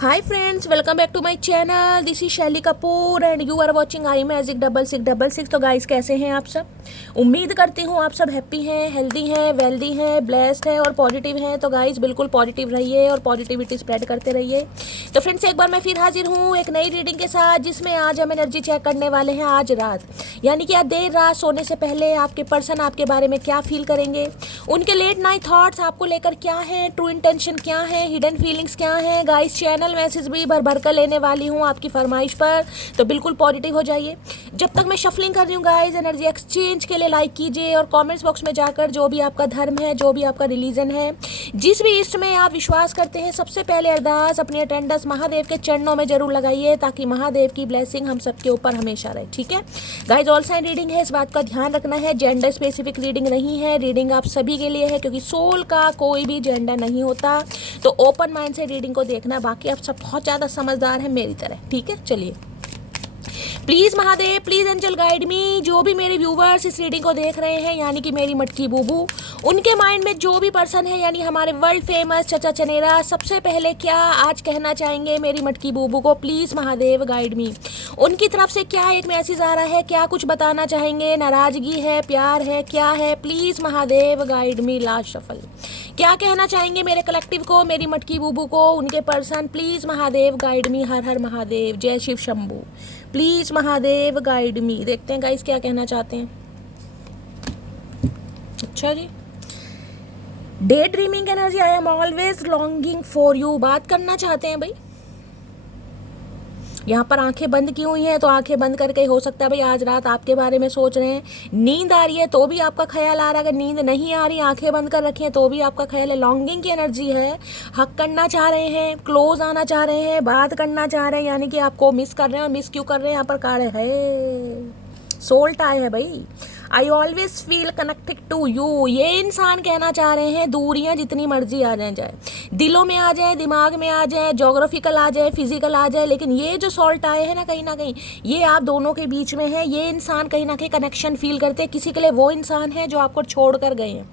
Hi friends, welcome back to my channel. This is Shaily Kapoor and you are watching I magic 6666। तो guys, कैसे हैं आप सब? उम्मीद करती हूँ आप सब हैप्पी हैं, हेल्दी हैं, वेल्दी हैं, ब्लेस्ड हैं और पॉजिटिव हैं। तो गाइस, बिल्कुल पॉजिटिव रहिए और पॉजिटिविटी स्प्रेड करते रहिए। तो फ्रेंड्स, एक बार मैं फिर हाजिर हूँ एक नई रीडिंग के साथ, जिसमें आज हम एनर्जी चेक करने वाले हैं आज रात, यानी कि आज देर रात सोने से पहले आपके पर्सन आपके बारे में क्या फील करेंगे, उनके लेट नाइट थॉट्स आपको लेकर क्या है, ट्रू इंटेंशन क्या है, हिडन फीलिंग्स क्या है। गाइस, चैनल मैसेज भी भर भर कर लेने वाली हूँ आपकी फरमाइश पर, तो बिल्कुल पॉजिटिव हो जाइए। जब तक मैं शफलिंग कर रही हूँ गाइस, एनर्जी एक्सचेंज के लिए लाइक कीजिए और कमेंट्स बॉक्स में जाकर जो भी आपका धर्म है, जो भी आपका रिलीजन है, जिस भी इष्ट में आप विश्वास करते हैं, सबसे पहले अरदास अपनी अटेंडेंस महादेव के चरणों में जरूर लगाइए, ताकि महादेव की ब्लेसिंग हम सबके ऊपर हमेशा रहे। ठीक है गाइस, ऑल साइन रीडिंग है, इस बात का ध्यान रखना है। जेंडर स्पेसिफिक रीडिंग नहीं है, रीडिंग आप सभी के लिए है, क्योंकि सोल का कोई भी जेंडर नहीं होता। तो ओपन माइंड से रीडिंग को देखना। बाकी आप सब बहुत ज़्यादा समझदार हैं मेरी तरह। ठीक है, चलिए। Please Mahadev, please angel guide me. जो भी मेरे व्यूवर्स इस रीडिंग को देख रहे हैं, यानी कि मेरी मटकी बूबू, उनके माइंड में जो भी पर्सन है, यानी हमारे वर्ल्ड फेमस चचा चनेरा, सबसे पहले क्या आज कहना चाहेंगे मेरी मटकी बूबू को? प्लीज़ महादेव गाइड मी। उनकी तरफ से क्या एक मैसेज आ रहा है, क्या कुछ बताना चाहेंगे? नाराज़गी है, प्यार है, क्या है? Please Mahadev guide me. Last shuffle. क्या कहना चाहेंगे मेरे कलेक्टिव को, मेरी मटकी बूबू को, उनके person? Please Mahadev guide me. हर हर महादेव, जय Shiv Shambhu. Please Mahadev guide me. देखते हैं गाइस क्या कहना चाहते हैं। अच्छा जी, day dreaming energy, I am always longing for you. बात करना चाहते हैं भाई। यहाँ पर आंखें बंद की हुई हैं, तो आंखें बंद करके हो सकता है भाई आज रात आपके बारे में सोच रहे हैं। नींद आ रही है तो भी आपका ख्याल आ रहा है। अगर नींद नहीं आ रही, आंखें बंद कर रखी हैं, तो भी आपका ख्याल है। लॉन्गिंग की एनर्जी है। हक करना चाह रहे हैं, क्लोज आना चाह रहे हैं, बात करना चाह रहे हैं, यानी कि आपको मिस कर रहे हैं। और मिस क्यों कर रहे हैं? यहाँ पर कार्ड है, सोल टाई है भाई। I always feel connected to you. ये इंसान कहना चाह रहे हैं, दूरियां जितनी मर्जी आ जाए, दिलों में आ जाए, दिमाग में आ जाए, जोग्राफिकल आ जाए, फिजिकल आ जाए, लेकिन ये जो सॉल्ट आए हैं ना कहीं ये आप दोनों के बीच में है। ये इंसान कहीं ना कहीं कनेक्शन फील करते हैं। किसी के लिए वो इंसान है जो आपको छोड़ कर गए हैं।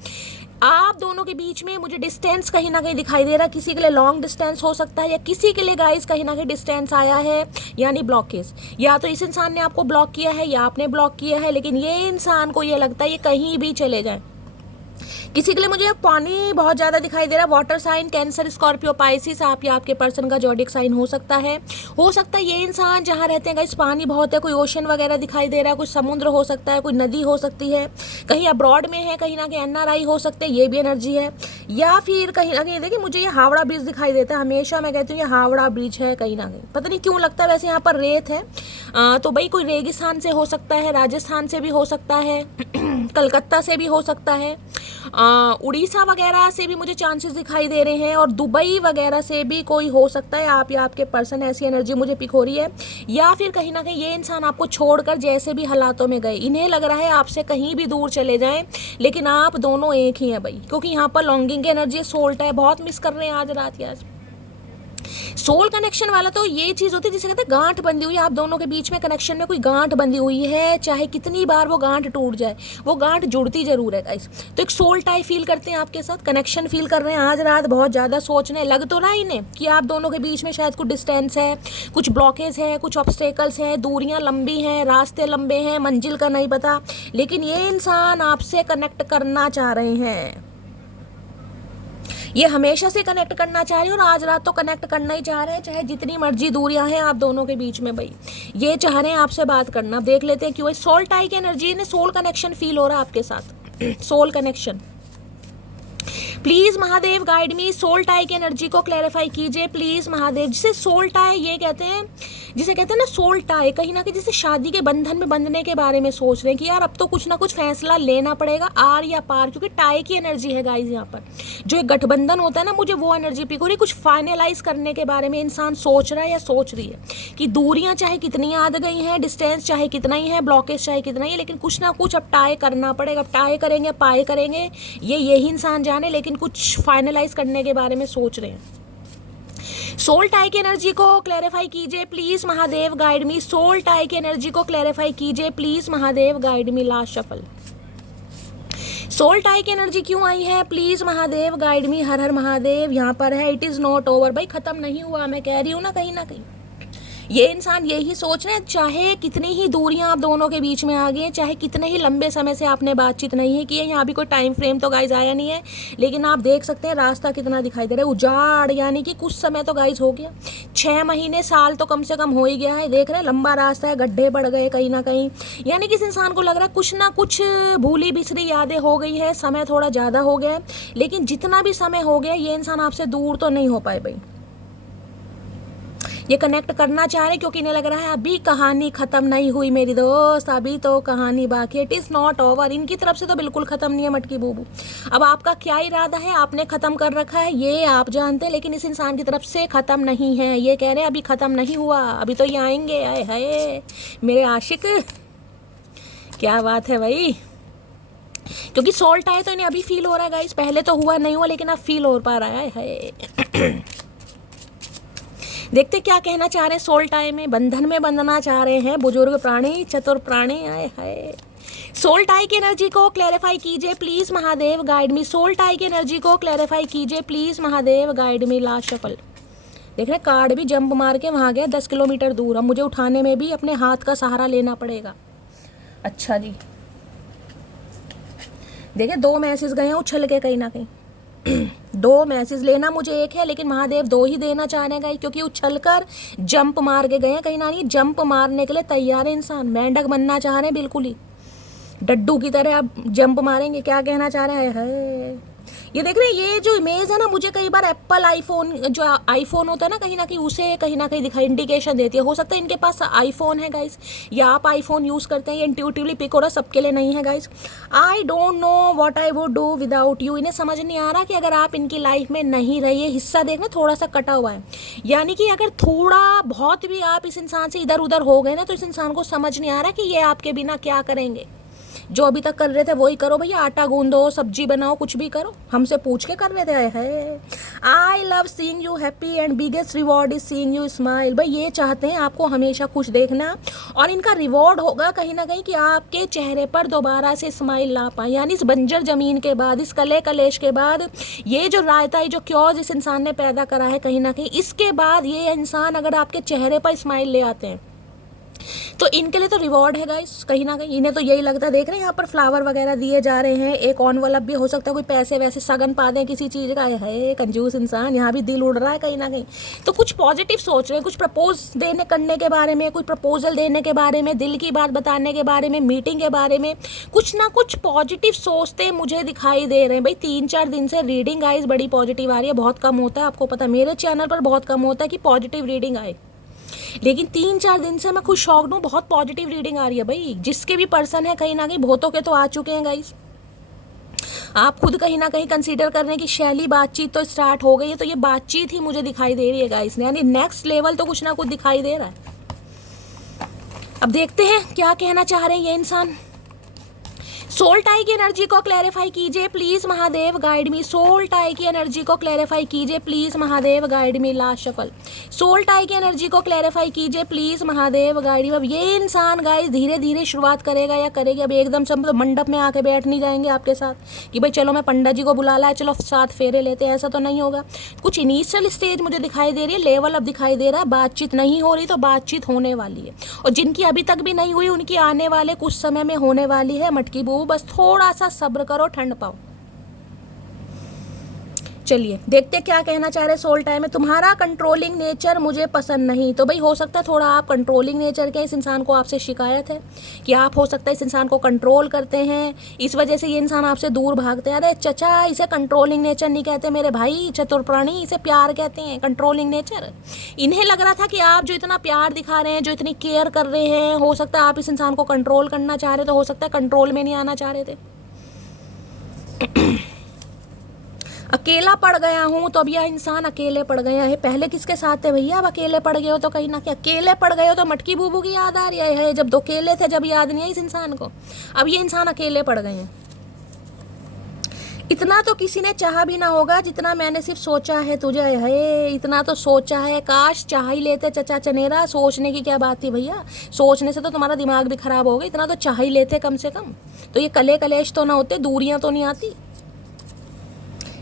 आप दोनों के बीच में मुझे डिस्टेंस कहीं ना कहीं दिखाई दे रहा है। किसी के लिए लॉन्ग डिस्टेंस हो सकता है, या किसी के लिए गाइस कहीं ना कहीं डिस्टेंस आया है, यानी ब्लॉकेज। या तो इस इंसान ने आपको ब्लॉक किया है, या आपने ब्लॉक किया है, लेकिन ये इंसान को ये लगता है ये कहीं भी चले जाए। किसी के लिए मुझे पानी बहुत ज़्यादा दिखाई दे रहा है। Water sign, Cancer, Scorpio, Pisces, आप या आपके पर्सन का जॉडिक साइन हो सकता है। ये इंसान जहाँ रहते हैं गाइस पानी बहुत है, कोई ओशन वगैरह दिखाई दे रहा है, कुछ समुद्र हो सकता है, कोई नदी हो सकती है, कहीं अब्रॉड में है, कहीं ना कहीं NRI हो सकते हैं, ये भी एनर्जी है। या फिर कहीं ना कहीं देखिए, मुझे ये हावड़ा ब्रिज दिखाई देता है। हमेशा मैं कहती हूँ ये हावड़ा ब्रिज है कहीं ना कहीं, पता नहीं क्यों लगता है। वैसे यहाँ पर रेत है, तो भाई कोई रेगिस्तान से हो सकता है, राजस्थान से भी हो सकता है, कलकत्ता से भी हो सकता है, उड़ीसा वगैरह से भी मुझे चांसेस दिखाई दे रहे हैं, और दुबई वगैरह से भी कोई हो सकता है। आप या आपके पर्सन, ऐसी एनर्जी मुझे पिक हो रही है। या फिर कहीं ना कहीं ये इंसान आपको छोड़कर जैसे भी हालातों में गए, इन्हें लग रहा है आपसे कहीं भी दूर चले जाएं, लेकिन आप दोनों एक ही हैं भाई, क्योंकि यहाँ पर लॉन्गिंग की एनर्जी, सोल्ट है। बहुत मिस कर रहे हैं आज रात यार। सोल कनेक्शन वाला तो ये चीज़ होती है जिसे कहते हैं गांठ बंधी हुई है। आप दोनों के बीच में कनेक्शन में कोई गांठ बंधी हुई है, चाहे कितनी बार वो गांठ टूट जाए, वो गांठ जुड़ती जरूर है गाइस। तो एक सोल टाई फील करते हैं आपके साथ, कनेक्शन फील कर रहे हैं आज रात। बहुत ज़्यादा सोचने लग तो रहा ही इन्हें कि आप दोनों के बीच में शायद कुछ डिस्टेंस है, कुछ ब्लॉकेज है, कुछ ऑब्स्टेकल्स हैं, दूरियां लंबी हैं, रास्ते लंबे हैं, मंजिल का नहीं पता, लेकिन ये इंसान आपसे कनेक्ट करना चाह रहे हैं। ये हमेशा से कनेक्ट करना चाह रहे हैं, और आज रात तो कनेक्ट करना ही चाह रहे हैं, चाहे जितनी मर्जी दूरियां हैं आप दोनों के बीच में भाई। ये चाह रहे हैं आपसे बात करना। देख लेते हैं क्यों। सोल टाई की एनर्जी ने, सोल कनेक्शन फील हो रहा है आपके साथ, soul connection. Please Mahadev guide me. Soul tie की एनर्जी को क्लैरिफाई कीजिए प्लीज़ महादेव। जिसे सोल टाई ये कहते हैं, जिसे कहते हैं ना सोल टाई, कहीं ना कहीं जैसे शादी के बंधन में बंधने के बारे में सोच रहे हैं कि यार अब तो कुछ ना कुछ फैसला लेना पड़ेगा, आर या पार, क्योंकि टाई की एनर्जी है गाइज। यहाँ पर जो एक गठबंधन होता है ना, मुझे वो एनर्जी पिक हो रही। कुछ फाइनलाइज करने के बारे में इंसान सोच रहा है या सोच रही है, कि दूरियां चाहे कितनी आ गई हैं, डिस्टेंस चाहे कितना ही है, ब्लॉकेज चाहे कितना ही है, लेकिन कुछ ना कुछ अब टाई करना पड़ेगा। अब टाई करेंगे, पाए करेंगे, ये यही इंसान जाने, लेकिन कुछ फाइनलाइज करने के बारे में सोच रहे हैं। सोल टाई की एनर्जी को क्लैरिफाई कीजिए please Mahadev guide me. Soul tie की एनर्जी को क्लैरिफाई कीजिए please Mahadev guide me. Last shuffle. Soul tie की एनर्जी क्यों आई है? प्लीज महादेव गाइड मी, हर हर महादेव। यहाँ पर है इट इज नॉट ओवर। भाई खत्म नहीं हुआ, मैं कह रही हूँ ना, कहीं ना कहीं ये इंसान यही सोच रहे हैं, चाहे कितनी ही दूरियां आप दोनों के बीच में आ गई हैं, चाहे कितने ही लंबे समय से आपने बातचीत नहीं है की है, यहाँ भी कोई टाइम फ्रेम तो गाइज आया नहीं है, लेकिन आप देख सकते हैं रास्ता कितना दिखाई दे रहा है, उजाड़, यानी कि कुछ समय तो गाइज हो गया, 6 महीने साल तो कम से कम हो ही गया है। देख रहे हैं लंबा रास्ता है, गड्ढे बढ़ गए कहीं ना कहीं, यानी कि इस इंसान को लग रहा है कुछ ना कुछ भूली बिसरी यादें हो गई है, समय थोड़ा ज़्यादा हो गया है, लेकिन जितना भी समय हो गया ये इंसान आपसे दूर तो नहीं हो पाए भाई। ये कनेक्ट करना चाह रहे क्योंकि इन्हें लग रहा है अभी कहानी खत्म नहीं हुई मेरी दोस्त, अभी तो कहानी बाकी है, इट इज़ नॉट ओवर। इनकी तरफ से तो बिल्कुल ख़त्म नहीं है मटकी बूबू। अब आपका क्या इरादा है, आपने ख़त्म कर रखा है ये आप जानते हैं, लेकिन इस इंसान की तरफ से ख़त्म नहीं है। ये कह रहे हैं अभी ख़त्म नहीं हुआ, अभी तो ये आएंगे। आए हाय मेरे आशिक, क्या बात है भाई, क्योंकि सोल्ट आए तो इन्हें अभी फील हो रहा है गाइस, पहले तो हुआ नहीं हुआ लेकिन अब फील हो पा रहा है। देखते क्या कहना चाह रहे हैं सोल टाई में, बंधन में बंधना चाह रहे हैं बुजुर्ग प्राणी, चतुर प्राणी। आए हाय, सोल टाई की एनर्जी को क्लैरिफाई कीजिए please Mahadev guide me. Soul tie की एनर्जी को क्लैरिफाई कीजिए please Mahadev guide me. Last shuffle. देख रहे कार्ड भी जंप मार के वहां गया 10 किलोमीटर दूर, अब मुझे उठाने में भी अपने हाथ का सहारा लेना पड़ेगा। अच्छा जी, देखिए 2 मैसेज गए हैं उछल के कहीं ना कहीं। 2 मैसेज लेना मुझे एक है, लेकिन महादेव 2 ही देना चाह रहे हैं क्योंकि उछल कर जंप मार के गए हैं कहीं ना कहीं, जंप मारने के लिए तैयार है इंसान, मेंढक बनना चाह रहे हैं बिल्कुल ही डड्डू की तरह, अब जंप मारेंगे। क्या कहना चाह रहे हैं? ये देख रहे हैं ये जो इमेज है ना, मुझे कई बार एप्पल आईफोन, जो आईफोन होता है ना कहीं उसे कहीं ना कहीं दिखाई इंडिकेशन देती है। हो सकता है इनके पास आईफोन है गाइस, या आप आईफोन यूज़ करते हैं, ये इंट्यूटिवली पिक हो रहा, सबके लिए नहीं है guys. I don't know what I would do without you. इन्हें समझ नहीं आ रहा कि अगर आप इनकी लाइफ में नहीं रहे, ये हिस्सा देखना थोड़ा सा कटा हुआ है, यानी कि अगर थोड़ा बहुत भी आप इस इंसान से इधर उधर हो गए ना, तो इस इंसान को समझ नहीं आ रहा कि ये आपके बिना क्या करेंगे। जो अभी तक कर रहे थे वही करो भैया, आटा गूंदो, सब्जी बनाओ, कुछ भी करो, हमसे पूछ के कर रहे थे। आए है, I love seeing you happy and biggest reward is seeing you smile. भाई ये चाहते हैं आपको हमेशा खुश देखना, और इनका रिवॉर्ड होगा कहीं ना कहीं कि आपके चेहरे पर दोबारा से स्माइल ला पाए, यानी इस बंजर जमीन के बाद, इस कले कलेश के बाद, ये जो रायताई जो क्योज इस इंसान ने पैदा करा है कहीं ना कहीं, इसके बाद ये इंसान अगर आपके चेहरे पर स्माइल ले आते हैं तो इनके लिए तो रिवॉर्ड है गाइस कहीं ना कहीं। इन्हें तो यही लगता है, देख रहे हैं यहाँ पर फ्लावर वगैरह दिए जा रहे हैं, एक एनवलप भी हो सकता है, कोई पैसे वैसे सगन पा दें किसी चीज़ का। है कंजूस इंसान, यहाँ भी दिल उड़ रहा है कहीं ना कहीं। तो कुछ पॉजिटिव सोच रहे हैं, कुछ प्रपोज देने करने के बारे में, कुछ प्रपोजल देने के बारे में, दिल की बात बताने के बारे में, मीटिंग के बारे में, कुछ ना कुछ पॉजिटिव सोचते मुझे दिखाई दे रहे हैं। भाई 3-4 दिन से रीडिंग गाइस बड़ी पॉजिटिव आ रही है, बहुत कम होता है, आपको पता है मेरे चैनल पर बहुत कम होता है कि पॉजिटिव रीडिंग आए, लेकिन 3-4 दिन से मैं खुद शॉक्ड हूँ, बहुत पॉजिटिव रीडिंग आ रही है। भाई जिसके भी पर्सन है कहीं ना कहीं, बहुतों के तो आ चुके हैं गाइस, आप खुद कहीं ना कहीं कंसीडर कर रहे हैं कि शैली बातचीत तो स्टार्ट हो गई है, तो ये बातचीत ही मुझे दिखाई दे रही है गाइस, यानी नेक्स्ट लेवल तो कुछ ना कुछ दिखाई दे रहा है। अब देखते हैं क्या कहना चाह रहे हैं ये इंसान। सोल टाई की एनर्जी को क्लैरिफाई कीजिए please Mahadev guide me. Soul tie की एनर्जी को क्लैरिफाई कीजिए please Mahadev guide me. Last shuffle. Soul tie की एनर्जी को क्लैरिफाई कीजिए प्लीज महादेव गाइड मी। अब ये इंसान गाइस धीरे धीरे शुरुआत करेगा या करेगी, अब एकदम से तो मंडप में आके बैठ नहीं जाएंगे आपके साथ कि भाई चलो मैं पंडित जी को बुला लाया, चलो 7 फेरे लेते हैं, ऐसा तो नहीं होगा। कुछ इनिशियल स्टेज मुझे दिखाई दे रही है, लेवल अब दिखाई दे रहा है, बातचीत नहीं हो रही तो बातचीत होने वाली है, और जिनकी अभी तक भी नहीं हुई उनकी आने वाले कुछ समय में होने वाली है। मटकी बू बस थोड़ा सा सब्र करो, ठंड पाओ। चलिए देखते क्या कहना चाह रहे सोल टाइम में। तुम्हारा कंट्रोलिंग नेचर मुझे पसंद नहीं। तो भाई हो सकता है थोड़ा आप कंट्रोलिंग नेचर के, इस इंसान को आपसे शिकायत है कि आप हो सकता है इस इंसान को कंट्रोल करते हैं, इस वजह से ये इंसान आपसे दूर भागते हैं। अरे चचा, इसे कंट्रोलिंग नेचर नहीं कहते मेरे भाई, चतुर प्राणी, इसे प्यार कहते हैं, कंट्रोलिंग नेचर। इन्हें लग रहा था कि आप जो इतना प्यार दिखा रहे हैं, जो इतनी केयर कर रहे हैं, हो सकता है आप इस इंसान को कंट्रोल करना चाह रहे, तो हो सकता है कंट्रोल में नहीं आना चाह रहे थे। अकेला पड़ गया हूँ, तो अब यह इंसान अकेले पड़ गया है। पहले किसके साथ थे भैया, अब अकेले पड़ गए हो तो कहीं ना कहीं अकेले पड़ गए हो तो मटकी बूबू की याद आ रही है। जब 2 अकेले थे जब याद नहीं है इस इंसान को, अब ये इंसान अकेले पड़ गए हैं। इतना तो किसी ने चाहा भी ना होगा जितना मैंने सिर्फ सोचा है तुझे है। इतना तो सोचा है, काश चाह ही लेते चचा चनेरा। सोचने की क्या बात थी भैया, सोचने से तो तुम्हारा दिमाग भी खराब हो गया। इतना तो चाह ही लेते कम से कम, तो ये कले कलेश तो ना होते, दूरियां तो नहीं आती।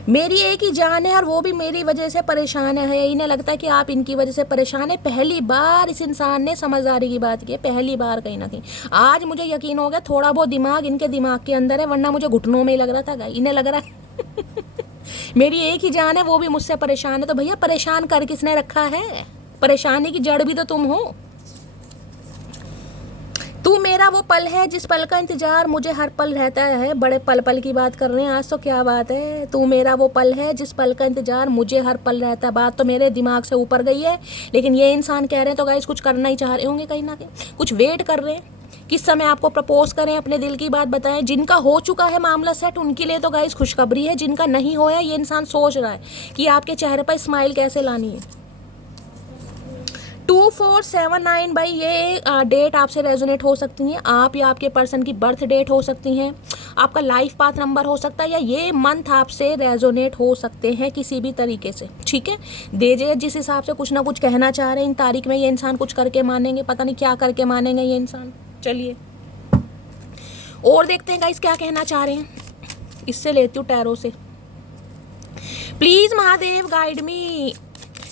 मेरी एक ही जान है और वो भी मेरी वजह से परेशान है। इन्हें लगता है कि आप इनकी वजह से परेशान है। पहली बार इस इंसान ने समझदारी की बात की है, पहली बार कहीं ना कहीं। आज मुझे यकीन हो गया थोड़ा बहुत दिमाग इनके दिमाग के अंदर है, वरना मुझे घुटनों में ही लग रहा था। इन्हें लग रहा है मेरी एक ही जान है, वो भी मुझसे परेशान है। तो भैया परेशान कर किसने रखा है? परेशानी की जड़ भी तो तुम हो। तू मेरा वो पल है जिस पल का इंतजार मुझे हर पल रहता है। बड़े पल पल की बात कर रहे हैं आज तो, क्या बात है। तू मेरा वो पल है जिस पल का इंतजार मुझे हर पल रहता है। बात तो मेरे दिमाग से ऊपर गई है, लेकिन ये इंसान कह रहे हैं तो गाइस कुछ करना ही चाह रहे होंगे कहीं ना कहीं, कुछ वेट कर रहे हैं किस समय आपको प्रपोज करें, अपने दिल की बात बताएं। जिनका हो चुका है मामला सेट उनके लिए तो गाइस खुशखबरी है, जिनका नहीं होया ये इंसान सोच रहा है कि आपके चेहरे पर स्माइल कैसे लानी है। 2479 भाई, ये डेट आपसे रेजोनेट हो सकती हैं। आप या आपके पर्सन की बर्थ डेट हो सकती हैं, आपका लाइफ पाथ नंबर हो सकता है, या ये मंथ आपसे रेजोनेट हो सकते हैं किसी भी तरीके से। ठीक है, दीजिए जिस हिसाब से कुछ ना कुछ कहना चाह रहे हैं। इन तारीख में ये इंसान कुछ करके मानेंगे, पता नहीं क्या करके मानेंगे ये इंसान। चलिए और देखते हैं गाइस क्या कहना चाह रहे हैं। इससे लेती हूँ टैरो से। Please Mahadev guide me,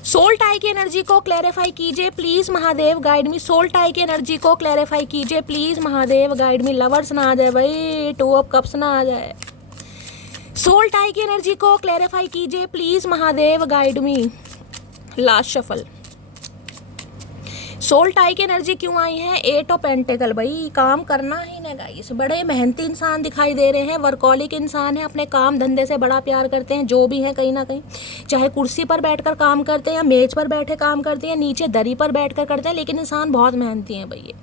soul tie की एनर्जी को क्लैरिफाई कीजिए please Mahadev guide me. Soul tie की एनर्जी को क्लैरिफाई कीजिए please Mahadev guide me. Lovers ना आ जाए भाई, 2 ऑफ कप्स ना आ जाए। सोल टाई की एनर्जी को क्लैरिफाई कीजिए please Mahadev guide me. Last shuffle, soul tie की एनर्जी क्यों आई है? 8 ऑफ पेंटिकल भाई, काम करना ही ना गाइस। बड़े मेहनती इंसान दिखाई दे रहे हैं, वर्कॉलिक इंसान है, अपने काम धंधे से बड़ा प्यार करते हैं जो भी हैं कहीं ना कहीं। चाहे कुर्सी पर बैठकर काम करते हैं या मेज पर बैठे काम करते हैं, नीचे दरी पर बैठकर करते हैं, लेकिन इंसान बहुत मेहनती है भाई।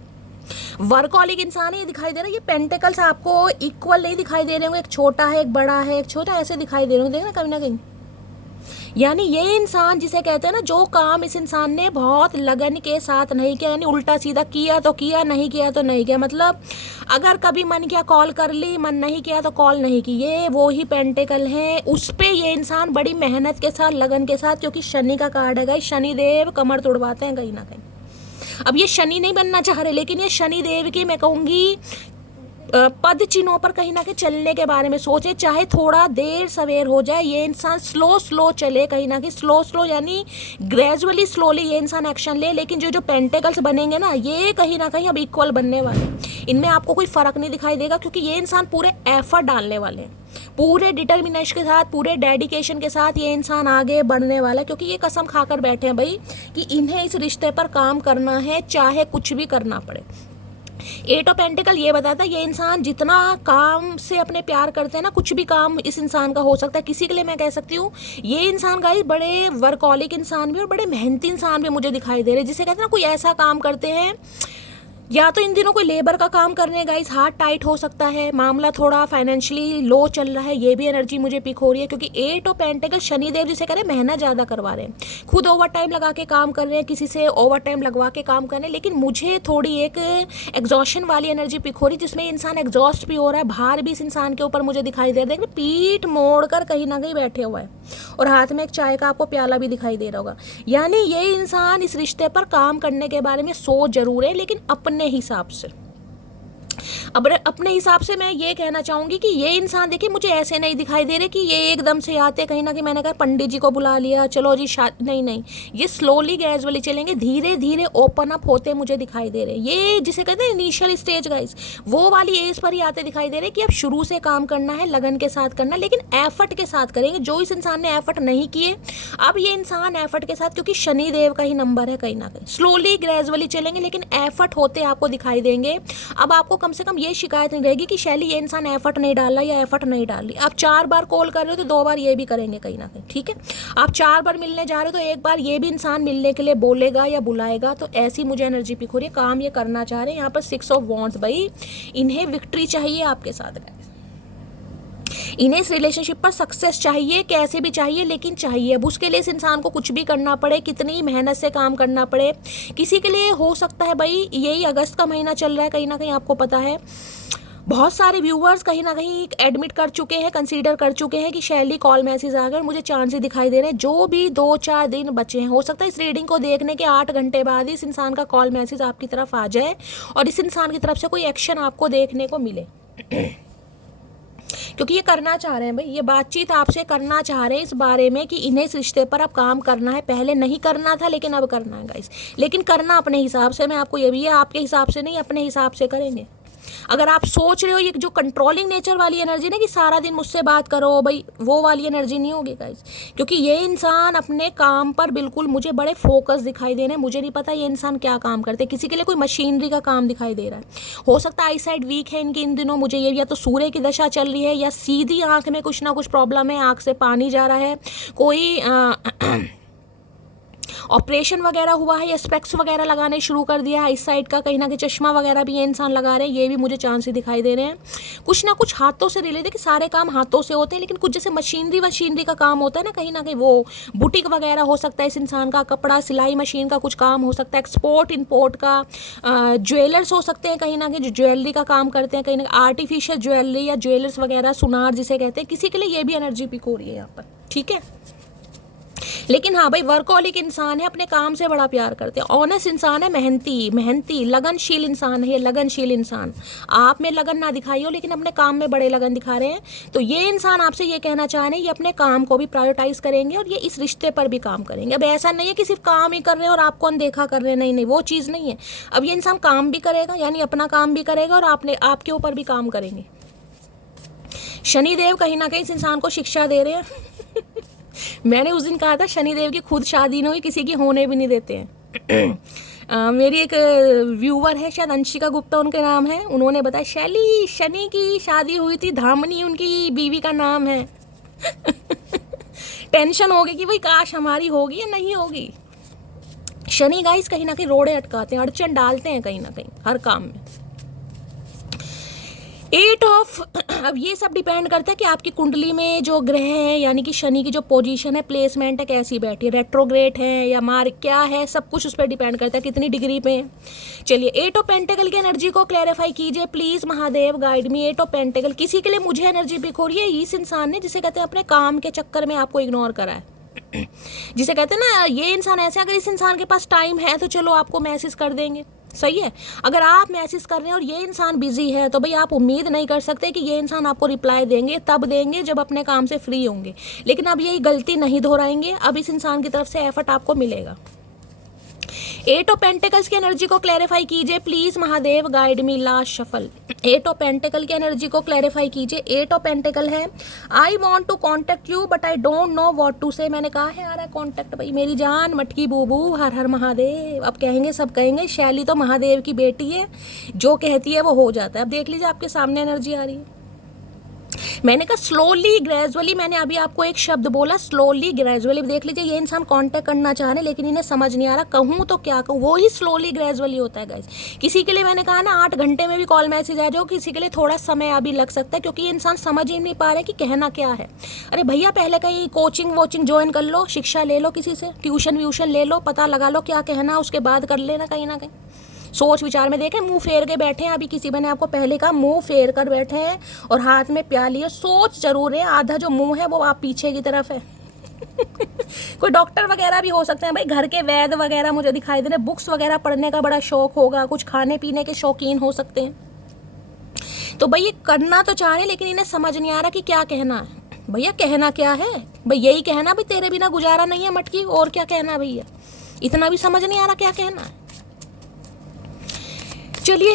वर्कॉलिक इंसान ही दिखाई दे रहा है। ये पेंटिकल्स आपको इक्वल नहीं दिखाई दे रहे होंगे, एक छोटा है एक बड़ा है, एक छोटा ऐसे दिखाई दे रहे होंगे, देखना कहीं ना कहीं। यानी ये इंसान जिसे कहते हैं ना, जो काम इस इंसान ने बहुत लगन के साथ नहीं किया, यानी उल्टा सीधा किया तो किया, नहीं किया तो नहीं किया। मतलब अगर कभी मन किया कॉल कर ली, मन नहीं किया तो कॉल नहीं की। ये वो ही पेंटिकल है, उस पे ये इंसान बड़ी मेहनत के साथ, लगन के साथ, क्योंकि शनि का कार्ड है गाइस, शनिदेव कमर तोड़वाते हैं कहीं ना कहीं। अब ये शनि नहीं बनना चाह रहे, लेकिन ये शनिदेव की मैं कहूँगी पद चिन्हों पर कहीं ना कहीं चलने के बारे में सोचे। चाहे थोड़ा देर सवेर हो जाए, ये इंसान स्लो चले कहीं ना कहीं। स्लो यानी ग्रेजुअली स्लोली ये इंसान एक्शन ले, लेकिन जो पेंटिकल्स बनेंगे ना, ये कहीं ना कहीं अब इक्वल बनने वाले। इनमें आपको कोई फर्क नहीं दिखाई देगा, क्योंकि ये इंसान पूरे एफर्ट डालने वाले हैं, पूरे डिटर्मिनेशन के साथ, पूरे डेडिकेशन के साथ ये इंसान आगे बढ़ने वाला है। क्योंकि ये कसम खाकर बैठे हैं भाई कि इन्हें इस रिश्ते पर काम करना है, चाहे कुछ भी करना पड़े। 8 ऑफ पेंटिकल ये बताता है ये इंसान जितना काम से अपने प्यार करते हैं ना, कुछ भी काम इस इंसान का हो सकता है। किसी के लिए मैं कह सकती हूँ ये इंसान गाइस बड़े वर्कॉलिक इंसान भी और बड़े मेहनती इंसान भी मुझे दिखाई दे रहे हैं, जिसे कहते हैं ना कोई ऐसा काम करते हैं, या तो इन दिनों कोई लेबर का काम कर रहे हैं गाइस, हाथ टाइट हो सकता है, मामला थोड़ा फाइनेंशियली लो चल रहा है, ये भी एनर्जी मुझे पिक हो रही है। क्योंकि 8 ऑफ पेंटिकल शनिदेव जिसे कह रहे हैं मेहनत ज़्यादा करवा रहे हैं, खुद ओवर टाइम लगा के काम कर रहे हैं, किसी से ओवर टाइम लगवा के काम कर रहे हैं। लेकिन मुझे थोड़ी एक एग्जॉशन वाली एनर्जी पिक हो रही है, जिसमें इंसान एग्जॉस्ट भी हो रहा है, भार भी इस इंसान के ऊपर मुझे दिखाई दे रहा है। पीठ मोड़ कर कहीं ना कहीं बैठे हुआ है और हाथ में एक चाय का आपको प्याला भी दिखाई दे रहा होगा। यानी ये इंसान इस रिश्ते पर काम करने के बारे में सोच जरूर है, लेकिन अपने हिसाब से। अब अपने हिसाब से मैं ये कहना चाहूंगी कि ये इंसान देखिए मुझे ऐसे नहीं दिखाई दे रहे कि ये एकदम से आते कहीं ना कहीं मैंने कहा पंडित जी को बुला लिया चलो जी नहीं, ये स्लोली ग्रेजुअली चलेंगे, धीरे धीरे ओपन अप होते मुझे दिखाई दे रहे। ये जिसे कहते हैं इनिशियल स्टेज गाइस, वो वाली एज पर ही आते दिखाई दे रहे कि अब शुरू से काम करना है, लगन के साथ करना, लेकिन एफर्ट के साथ करेंगे। जो इस इंसान ने एफर्ट नहीं किए, अब ये इंसान एफर्ट के साथ, क्योंकि शनिदेव का ही नंबर है कहीं ना कहीं, स्लोली ग्रेजुअली चलेंगे, लेकिन एफर्ट होते आपको दिखाई देंगे। अब आपको कम से कम ये शिकायत नहीं रहेगी कि शैली ये इंसान एफर्ट नहीं डाल रहा या एफर्ट नहीं डाल रही। आप 4 बार कॉल कर रहे हो तो 2 बार ये भी करेंगे कहीं ना कहीं, ठीक है। आप 4 बार मिलने जा रहे हो तो 1 बार ये भी इंसान मिलने के लिए बोलेगा या बुलाएगा। तो ऐसी मुझे एनर्जी पिक हो रही है, काम ये करना चाह रहे हैं। यहाँ पर 6 ऑफ वॉन्ड्स भाई, इन्हें विक्ट्री चाहिए आपके साथ, इन्हें इस रिलेशनशिप पर सक्सेस चाहिए, कैसे भी चाहिए लेकिन चाहिए। अब उसके लिए इस इंसान को कुछ भी करना पड़े, कितनी मेहनत से काम करना पड़े। किसी के लिए हो सकता है भाई यही अगस्त का महीना चल रहा है कहीं ना कहीं, आपको पता है बहुत सारे व्यूअर्स कहीं ना कहीं एडमिट कर चुके हैं, कंसीडर कर चुके हैं कि शैली कॉल मैसेज आ गए, मुझे चांसेस दिखाई दे रहे हैं। जो भी 2-4 दिन बचे हैं, हो सकता है इस रीडिंग को देखने के 8 घंटे बाद ही इस इंसान का कॉल मैसेज आपकी तरफ आ जाए और इस इंसान की तरफ से कोई एक्शन आपको देखने को मिले। क्योंकि ये करना चाह रहे हैं भाई, ये बातचीत आपसे करना चाह रहे हैं इस बारे में कि इन्हें इस रिश्ते पर अब काम करना है। पहले नहीं करना था लेकिन अब करना है गाइस, लेकिन करना अपने हिसाब से। मैं आपको ये भी है, आपके हिसाब से नहीं, अपने हिसाब से करेंगे। अगर आप सोच रहे हो ये जो कंट्रोलिंग नेचर वाली एनर्जी ना कि सारा दिन मुझसे बात करो भाई, वो वाली एनर्जी नहीं होगी गाइस। क्योंकि ये इंसान अपने काम पर बिल्कुल मुझे बड़े फोकस दिखाई दे रहे हैं। मुझे नहीं पता ये इंसान क्या काम करते हैं, किसी के लिए कोई मशीनरी का काम दिखाई दे रहा है। हो सकता है आई साइड वीक है इनकी इन दिनों, मुझे ये या तो सूर्य की दशा चल रही है या सीधी आंख में कुछ ना कुछ प्रॉब्लम है, आंख से पानी जा रहा है, कोई ऑपरेशन वगैरह हुआ है या स्पेक्स वगैरह लगाने शुरू कर दिया है। इस साइड का कहीं ना कहीं चश्मा वगैरह भी ये इंसान लगा रहे हैं, ये भी मुझे चांसेस दिखाई दे रहे हैं। कुछ ना कुछ हाथों से रिलेटेड, कि सारे काम हाथों से होते हैं लेकिन कुछ जैसे मशीनरी का काम होता है ना, कहीं ना कहीं वो बुटीक वगैरह हो सकता है इस इंसान का, कपड़ा सिलाई मशीन का कुछ काम हो सकता है, एक्सपोर्ट इम्पोर्ट का, ज्वेलर्स हो सकते हैं कहीं ना कहीं जो ज्वेलरी का काम करते हैं, कहीं ना आर्टिफिशियल ज्वेलरी या ज्वेलर्स वगैरह, सुनार जिसे कहते हैं, किसी के लिए ये भी एनर्जी पिक हो रही है यहाँ पर, ठीक है। लेकिन हाँ भाई, वर्कहोलिक इंसान है, अपने काम से बड़ा प्यार करते हैं, ऑनेस्ट इंसान है, मेहनती लगनशील इंसान है, लगनशील इंसान। आप में लगन ना दिखाई हो लेकिन अपने काम में बड़े लगन दिखा रहे हैं। तो ये इंसान आपसे ये कहना चाह रहे हैं, ये अपने काम को भी प्रायोरिटाइज करेंगे और ये इस रिश्ते पर भी काम करेंगे। अब ऐसा नहीं है कि सिर्फ काम ही कर रहे हैं और आपको अनदेखा कर रहे हैं, नहीं, वो चीज़ नहीं है। अब ये इंसान काम भी करेगा, यानी अपना काम भी करेगा और आपके ऊपर भी काम करेंगे। शनिदेव कहीं ना कहीं इस इंसान को शिक्षा दे रहे हैं। मैंने उस दिन कहा था शनिदेव की खुद शादी नहीं हुई, किसी की होने भी नहीं देते हैं। मेरी एक व्यूवर है, शायद अंशिका गुप्ता उनके नाम है, उन्होंने बताया शैली शनि की शादी हुई थी, धामनी उनकी बीवी का नाम है। टेंशन होगी कि भाई काश हमारी होगी या नहीं होगी। शनि गाइस कहीं ना कहीं रोड़े अटकाते हैं, अड़चन डालते हैं कहीं ना कहीं हर काम में। 8 ऑफ अब ये सब डिपेंड करता है कि आपकी कुंडली में जो ग्रह हैं, यानी कि शनि की जो पोजीशन है, प्लेसमेंट है, कैसी बैठी है, रेट्रोग्रेड है या मार्ग क्या है, सब कुछ उस पर डिपेंड करता है कितनी डिग्री पे है। चलिए 8 ऑफ पेंटिकल की एनर्जी को क्लैरिफाई कीजिए please Mahadev, guide me. 8 of pentacle किसी के लिए मुझे एनर्जी पिक हो रही है, इस इंसान ने जिसे कहते हैं अपने काम के चक्कर में आपको इग्नोर करा है, जिसे कहते हैं ना ये इंसान ऐसे, अगर इस इंसान के पास टाइम है तो चलो आपको मैसेज कर देंगे, सही है। अगर आप मैसेज कर रहे हैं और ये इंसान बिजी है तो भाई आप उम्मीद नहीं कर सकते कि ये इंसान आपको रिप्लाई देंगे, तब देंगे जब अपने काम से फ्री होंगे। लेकिन अब यही गलती नहीं दोहराएंगे, अब इस इंसान की तरफ से एफर्ट आपको मिलेगा। 8 ऑफ पेंटिकल्स की एनर्जी को क्लैरिफाई कीजिए please Mahadev, guide me. Last shuffle 8 of pentacle की एनर्जी को क्लैरिफाई कीजिए। 8 ऑफ पेंटिकल है, I want to contact you but I don't know what to say. मैंने कहा है आ रहा है कॉन्टेक्ट, भाई मेरी जान मटकी बूबू, हर हर महादेव। अब कहेंगे, सब कहेंगे शैली तो महादेव की बेटी है, जो कहती है वो हो जाता है। अब देख लीजिए आपके सामने एनर्जी आ रही है। मैंने कहा स्लोली ग्रेजुअली, मैंने अभी आपको एक शब्द बोला स्लोली ग्रेजुअली। देख लीजिए ये इंसान कांटेक्ट करना चाह रहे हैं लेकिन इन्हें समझ नहीं आ रहा कहूँ तो क्या कहूँ, वो ही स्लोली ग्रेजुअली होता है गाइस। किसी के लिए मैंने कहा ना 8 घंटे में भी कॉल मैसेज आ जाओ, किसी के लिए थोड़ा समय अभी लग सकता है क्योंकि ये इंसान समझ ही नहीं पा रहे कि कहना क्या है। अरे भैया पहले कहीं कोचिंग वोचिंग ज्वाइन कर लो, शिक्षा ले लो, किसी से ट्यूशन व्यूशन ले लो, पता लगा लो क्या कहना, उसके बाद कर लेना कहीं ना कहीं सोच विचार में। देखें मुंह फेर के बैठे हैं, अभी किसी मैंने आपको पहले कहा मुंह फेर कर बैठे हैं और हाथ में प्याली है, सोच जरूर है, आधा जो मुंह है वो आप पीछे की तरफ है। कोई डॉक्टर वगैरह भी हो सकते हैं भाई, घर के वैद्य वगैरह मुझे दिखाई दे रहे, बुक्स वगैरह पढ़ने का बड़ा शौक होगा, कुछ खाने पीने के शौकीन हो सकते हैं। तो भाई ये करना तो चाह रहे हैं लेकिन इन्हें समझ नहीं आ रहा कि क्या कहना है। भैया कहना क्या है भाई, यही कहना भाई तेरे बिना गुजारा नहीं है मटकी, और क्या कहना भैया, इतना भी समझ नहीं आ रहा क्या कहना है। चलिए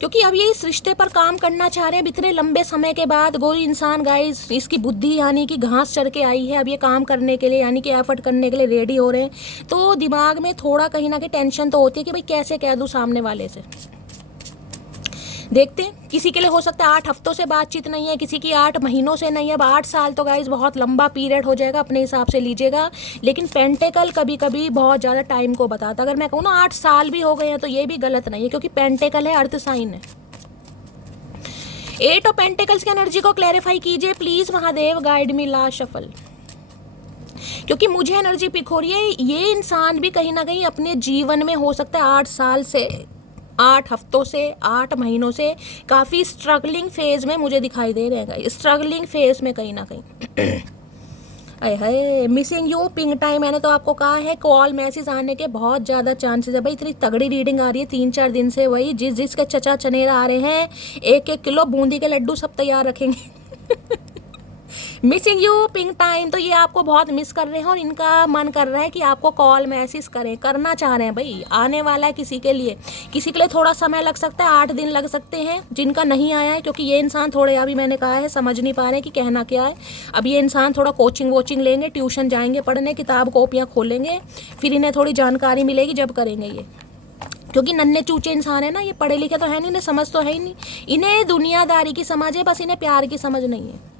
क्योंकि अब ये इस रिश्ते पर काम करना चाह रहे हैं इतने लंबे समय के बाद। कोई इंसान गाइस इसकी बुद्धि यानी कि घास चढ़ के आई है, अब ये काम करने के लिए यानी कि एफर्ट करने के लिए रेडी हो रहे हैं। तो दिमाग में थोड़ा कहीं ना कहीं टेंशन तो होती है कि भाई कैसे कह दूँ सामने वाले से। देखते हैं, किसी के लिए हो सकता है 8 हफ्तों से बातचीत नहीं है, किसी की 8 महीनों से नहीं है। अब 8 साल तो गाइज बहुत लंबा पीरियड हो जाएगा, अपने हिसाब से लीजिएगा। लेकिन पेंटेकल कभी कभी बहुत ज़्यादा टाइम को बताता, अगर मैं कहूँ ना 8 साल भी हो गए हैं तो ये भी गलत नहीं है क्योंकि पेंटेकल है, अर्थ साइन है। 8 ऑफ पेंटेकल्स की एनर्जी को क्लैरिफाई कीजिए please Mahadev, guide me. Last shuffle क्योंकि मुझे एनर्जी पिक हो रही है, ये इंसान भी कहीं ना कहीं अपने जीवन में हो सकता है 8 साल से 8 हफ्तों से, 8 महीनों से काफ़ी स्ट्रगलिंग फेज में मुझे दिखाई दे रहे हैं, स्ट्रगलिंग फेज में कहीं ना कहीं। अरे है मिसिंग यू पिंक टाइम, मैंने तो आपको कहा है कॉल मैसेज आने के बहुत ज़्यादा चांसेस है भाई। इतनी तगड़ी रीडिंग आ रही है 3-4 दिन से, वही जिसके चचा चनेरा आ रहे हैं 1-1 किलो बूंदी के लड्डू सब तैयार रखेंगे। मिसिंग यू पिंक टाइम, तो ये आपको बहुत मिस कर रहे हैं और इनका मन कर रहा है कि आपको कॉल मैसेज करें, करना चाह रहे हैं भाई। आने वाला है किसी के लिए थोड़ा समय लग सकता है, 8 दिन लग सकते हैं जिनका नहीं आया है, क्योंकि ये इंसान थोड़े, अभी मैंने कहा है, समझ नहीं पा रहे कि कहना क्या है। अब ये इंसान थोड़ा कोचिंग वोचिंग लेंगे, ट्यूशन जाएंगे पढ़ने, किताब कॉपियाँ खोलेंगे, फिर इन्हें थोड़ी जानकारी मिलेगी जब करेंगे ये, क्योंकि नन्हे चूचे इंसान है ना, ये पढ़े लिखे तो है नहीं, इन्हें समझ तो है ही नहीं। इन्हें दुनियादारी की समझ है, बस इन्हें प्यार की समझ नहीं है।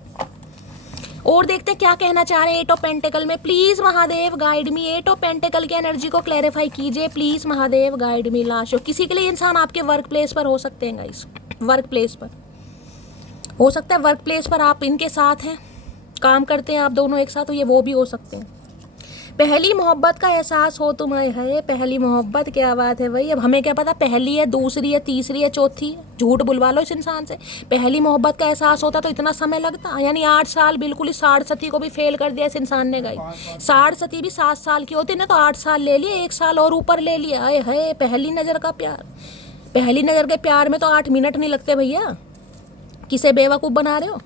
और देखते हैं क्या कहना चाह रहे हैं 8 ऑफ पेंटिकल में। Please Mahadev guide me, 8 of pentacle की एनर्जी को क्लैरिफाई कीजिए please Mahadev guide me. Last किसी के लिए इंसान आपके वर्क प्लेस पर हो सकते हैं गाइस, वर्क प्लेस पर हो सकता है, वर्क प्लेस पर आप इनके साथ हैं, काम करते हैं आप दोनों एक साथ, तो ये वो भी हो सकते हैं। पहली मोहब्बत का एहसास हो तुम्हें है, पहली मोहब्बत, क्या बात है भाई। अब हमें क्या पता पहली है, दूसरी है, तीसरी है, चौथी है, झूठ बुलवा लो इस इंसान से। पहली मोहब्बत का एहसास होता तो इतना समय लगता, यानी 8 साल बिल्कुल ही 60 सती को भी फेल कर दिया इस इंसान ने गाई। 60 सती भी 7 साल की होती ना, तो 8 साल ले लिए, 1 साल और ऊपर ले लिया। आए है पहली नज़र का प्यार, पहली नज़र के प्यार में तो 8 मिनट नहीं लगते भैया। किसे बेवकूफ़ बना रहे हो।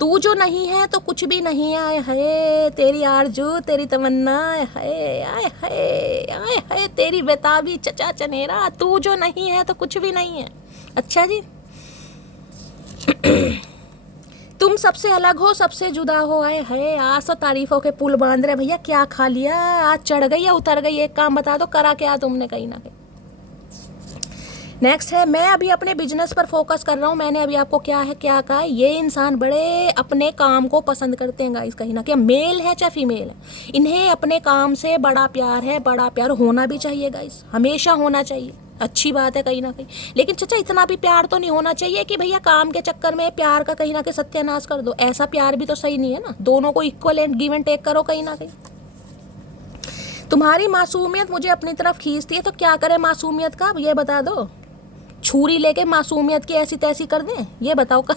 तू जो नहीं है तो कुछ भी नहीं है, आए हाय तेरी आरजू, तेरी तमन्ना, आए हाय आए हाय आए हाय तेरी बेताबी चचा चनेरा, तू जो नहीं है तो कुछ भी नहीं है। अच्छा जी। तुम सबसे अलग हो, सबसे जुदा हो, आए हाय आज तो तारीफों के पुल बांध रहे भैया। क्या खा लिया आज, चढ़ गई या उतर गई, एक काम बता दो, करा क्या तुमने कहीं ना कहीं। नेक्स्ट है, मैं अभी अपने बिजनेस पर फोकस कर रहा हूँ। मैंने अभी आपको क्या कहा, ये इंसान बड़े अपने काम को पसंद करते हैं गाइस, कहीं ना कहीं मेल है चाहे फीमेल है, इन्हें अपने काम से बड़ा प्यार है, बड़ा प्यार होना भी चाहिए गाइस, हमेशा होना चाहिए, अच्छी बात है कहीं ना कहीं। लेकिन चचा इतना भी प्यार तो नहीं होना चाहिए कि भैया काम के चक्कर में प्यार का कहीं ना कहीं सत्यानाश कर दो, ऐसा प्यार भी तो सही नहीं है ना। दोनों को equal and give and take करो कहीं ना कहीं। तुम्हारी मासूमियत मुझे अपनी तरफ खींचती है, तो क्या करें मासूमियत का, ये बता दो। छुरी लेके मासूमियत की ऐसी तैसी कर दें, ये बताओ का।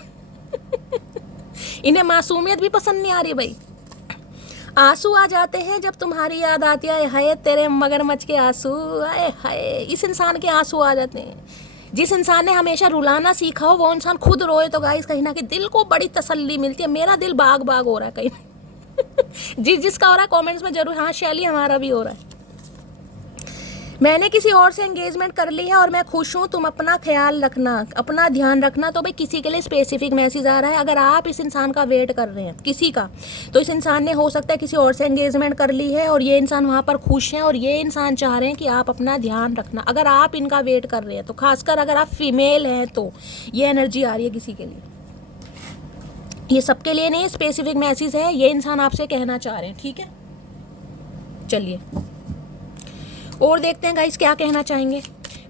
इन्हें मासूमियत भी पसंद नहीं आ रही भाई। आंसू आ जाते हैं जब तुम्हारी याद आती है, हाय तेरे मगरमच्छ के आंसू, आए हाय इस इंसान के आंसू आ जाते हैं। जिस इंसान ने हमेशा रुलाना सीखा हो वो इंसान खुद रोए तो गाइस कहीं ना कहीं दिल को बड़ी तसल्ली मिलती है। मेरा दिल बाग बाग हो रहा है कहीं। जिसका हो रहा है कमेंट्स में जरूर, हाँ शैली हमारा भी हो रहा है। मैंने किसी और से एंगेजमेंट कर ली है और मैं खुश हूँ, तुम अपना ख्याल रखना, अपना ध्यान रखना। तो भाई किसी के लिए स्पेसिफिक मैसेज आ रहा है, अगर आप इस इंसान का वेट कर रहे हैं किसी का, तो इस इंसान ने हो सकता है किसी और से एंगेजमेंट कर ली है और ये इंसान वहाँ पर खुश हैं और ये इंसान चाह रहे हैं कि आप अपना ध्यान रखना। अगर आप इनका वेट कर रहे हैं तो खासकर अगर आप फीमेल हैं तो ये एनर्जी आ रही है किसी के लिए, ये सबके लिए नहीं, स्पेसिफिक मैसेज है, ये इंसान आपसे कहना चाह रहे हैं। ठीक है, चलिए और देखते हैं गाइस क्या कहना चाहेंगे।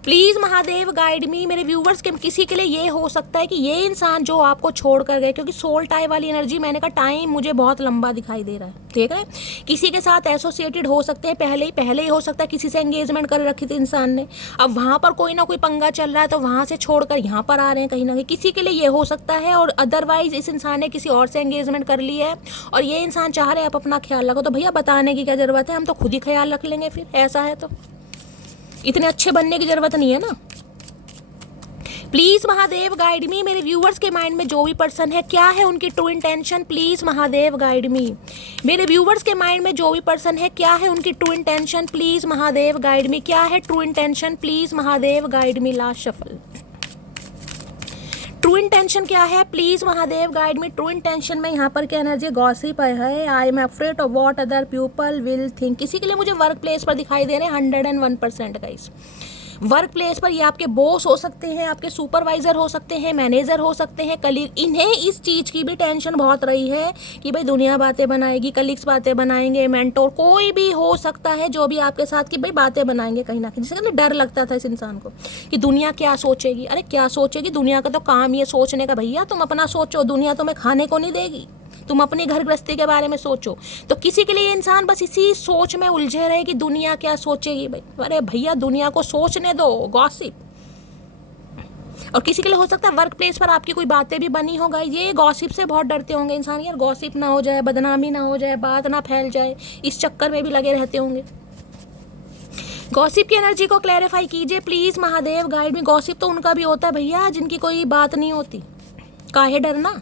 प्लीज़ महादेव गाइड मी, मेरे व्यूवर्स के किसी के लिए ये हो सकता है कि ये इंसान जो आपको छोड़ कर गए, क्योंकि सोल टाई वाली एनर्जी, मैंने कहा टाइम मुझे बहुत लंबा दिखाई दे रहा है, ठीक है। किसी के साथ एसोसिएटेड हो सकते हैं, पहले ही हो सकता है किसी से एंगेजमेंट कर रखी थी इंसान ने, अब वहाँ पर कोई ना कोई पंगा चल रहा है तो वहाँ से छोड़कर यहाँ पर आ रहे हैं कहीं ना कहीं, किसी के लिए ये हो सकता है। और अदरवाइज इस इंसान ने किसी और से एंगेजमेंट कर ली है और ये इंसान चाह रहे हैं आप अपना ख्याल रखो, तो भैया बताने की क्या ज़रूरत है, हम तो खुद ही ख्याल रख लेंगे फिर, ऐसा है तो इतने अच्छे बनने की ज़रूरत नहीं है ना। प्लीज़ महादेव गाइड मी, मेरे व्यूवर्स के माइंड में जो भी पर्सन है क्या है उनकी true intention, please Mahadev guide मी। मेरे व्यूवर्स के माइंड में जो भी पर्सन है क्या है उनकी true intention, please Mahadev guide मी। क्या है true intention, please Mahadev guide me. Last shuffle, true intention क्या है, please Mahadev guide me. True intention में यहाँ पर क्या एनर्जी, गॉसिप है, I am afraid of what other people will think. किसी के लिए मुझे वर्क प्लेस पर दिखाई दे रहे हैं 101% गाइस। वर्क प्लेस पर ये आपके बॉस हो सकते हैं, आपके सुपरवाइज़र हो सकते हैं, मैनेजर हो सकते हैं, कलीग। इन्हें इस चीज़ की भी टेंशन बहुत रही है कि भाई दुनिया बातें बनाएगी, कलीग्स बातें बनाएंगे, मेंटोर कोई भी हो सकता है जो भी आपके साथ की भाई बातें बनाएंगे कहीं ना कहीं। जिससे ना डर लगता था इस इंसान को कि दुनिया क्या सोचेगी। अरे क्या सोचेगी, दुनिया का तो काम ये सोचने का भैया, तुम अपना सोचो, दुनिया तुम्हें खाने को नहीं देगी, तुम अपनी घर गृहस्थी के बारे में सोचो। तो किसी के लिए इंसान बस इसी सोच में उलझे रहे कि दुनिया क्या सोचेगी भाई। अरे भैया दुनिया को सोचने दो, गॉसिप और किसी के लिए हो सकता है वर्क प्लेस पर आपकी कोई बातें भी बनी होगा, ये गॉसिप से बहुत डरते होंगे इंसान, यार गॉसिप ना हो जाए, बदनामी ना हो जाए, बात ना फैल जाए, इस चक्कर में भी लगे रहते होंगे। गॉसिप की एनर्जी को क्लैरिफाई कीजिए प्लीज महादेव, गाइड में। गॉसिप तो उनका भी होता है भैया जिनकी कोई बात नहीं होती, काहे डरना।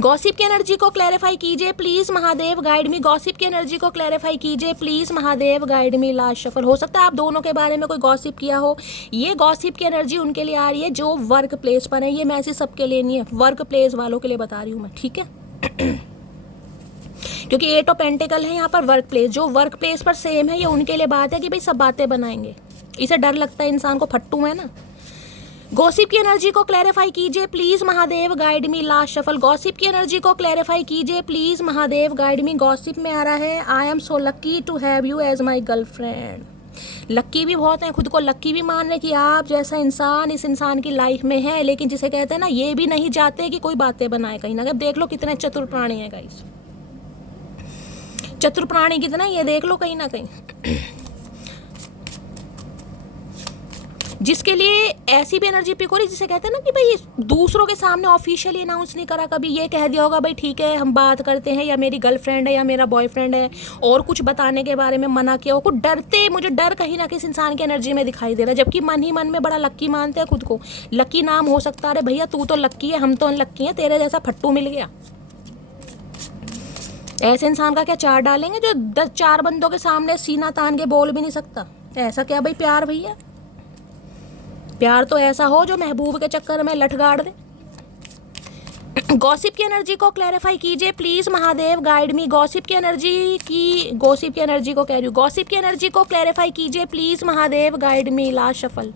गॉसिप की एनर्जी को क्लैरिफाई कीजिए please Mahadev, guide me. Gossip की एनर्जी को क्लैरिफाई कीजिए please Mahadev, guide me. Last shuffle. हो सकता है आप दोनों के बारे में कोई गॉसिप किया हो, ये गॉसिप की एनर्जी उनके लिए आ रही है जो वर्क प्लेस पर है, ये मैसेज सबके लिए नहीं है, वर्क प्लेस वालों के लिए बता रही हूँ मैं, ठीक है। क्योंकि 8 ऑफ पेंटिकल है यहाँ पर वर्क प्लेस, जो वर्क प्लेस पर सेम है, ये उनके लिए बात है कि भाई सब बातें बनाएंगे, इसे डर लगता है इंसान को, फट्टू है ना। गॉसिप की एनर्जी को क्लैरिफाई कीजिए please Mahadev, guide me. Last shuffle. Gossip की एनर्जी को क्लैरिफाई कीजिए please Mahadev, guide me. Gossip में आ रहा है I am so lucky to have you as my girlfriend. Lucky भी बहुत है, खुद को लक्की भी मान रहे कि आप जैसा इंसान इस इंसान की लाइफ में है, लेकिन जिसे कहते हैं ना, ये भी नहीं चाहते कि कोई बातें बनाए कहीं ना कहीं। देख लो कितने चतुर प्राणी है गाइस, चतुर प्राणी कितना, ये देख लो कहीं ना कहीं। जिसके लिए ऐसी भी एनर्जी पिक हो रही, जिसे कहते हैं ना कि भाई दूसरों के सामने ऑफिशियली अनाउंस नहीं करा, कभी ये कह दिया होगा भाई ठीक है हम बात करते हैं, या मेरी गर्लफ्रेंड है या मेरा बॉयफ्रेंड है, और कुछ बताने के बारे में मना किया हो, कुछ डरते, मुझे डर कहीं ना किसी इंसान की एनर्जी में दिखाई दे रहा है, जबकि मन ही मन में बड़ा लक्की मानते हैं खुद को। लक्की नाम हो सकता है, अरे भैया तू तो लक्की है, हम तो अनलक्की हैं, तेरे जैसा फट्टू मिल गया। ऐसे इंसान का क्या चार डालेंगे जो 4 बंदों के सामने सीना तान के बोल भी नहीं सकता। ऐसा क्या भाई प्यार भैया, प्यार तो ऐसा हो जो महबूब के चक्कर में लठ गाड़ दे। गॉसिप की एनर्जी को क्लैरिफाई कीजिए please Mahadev, guide me. Gossip की एनर्जी को कह रही हूँ, गॉसिप की एनर्जी को क्लैरिफाई कीजिए please Mahadev, guide me. Last shuffle.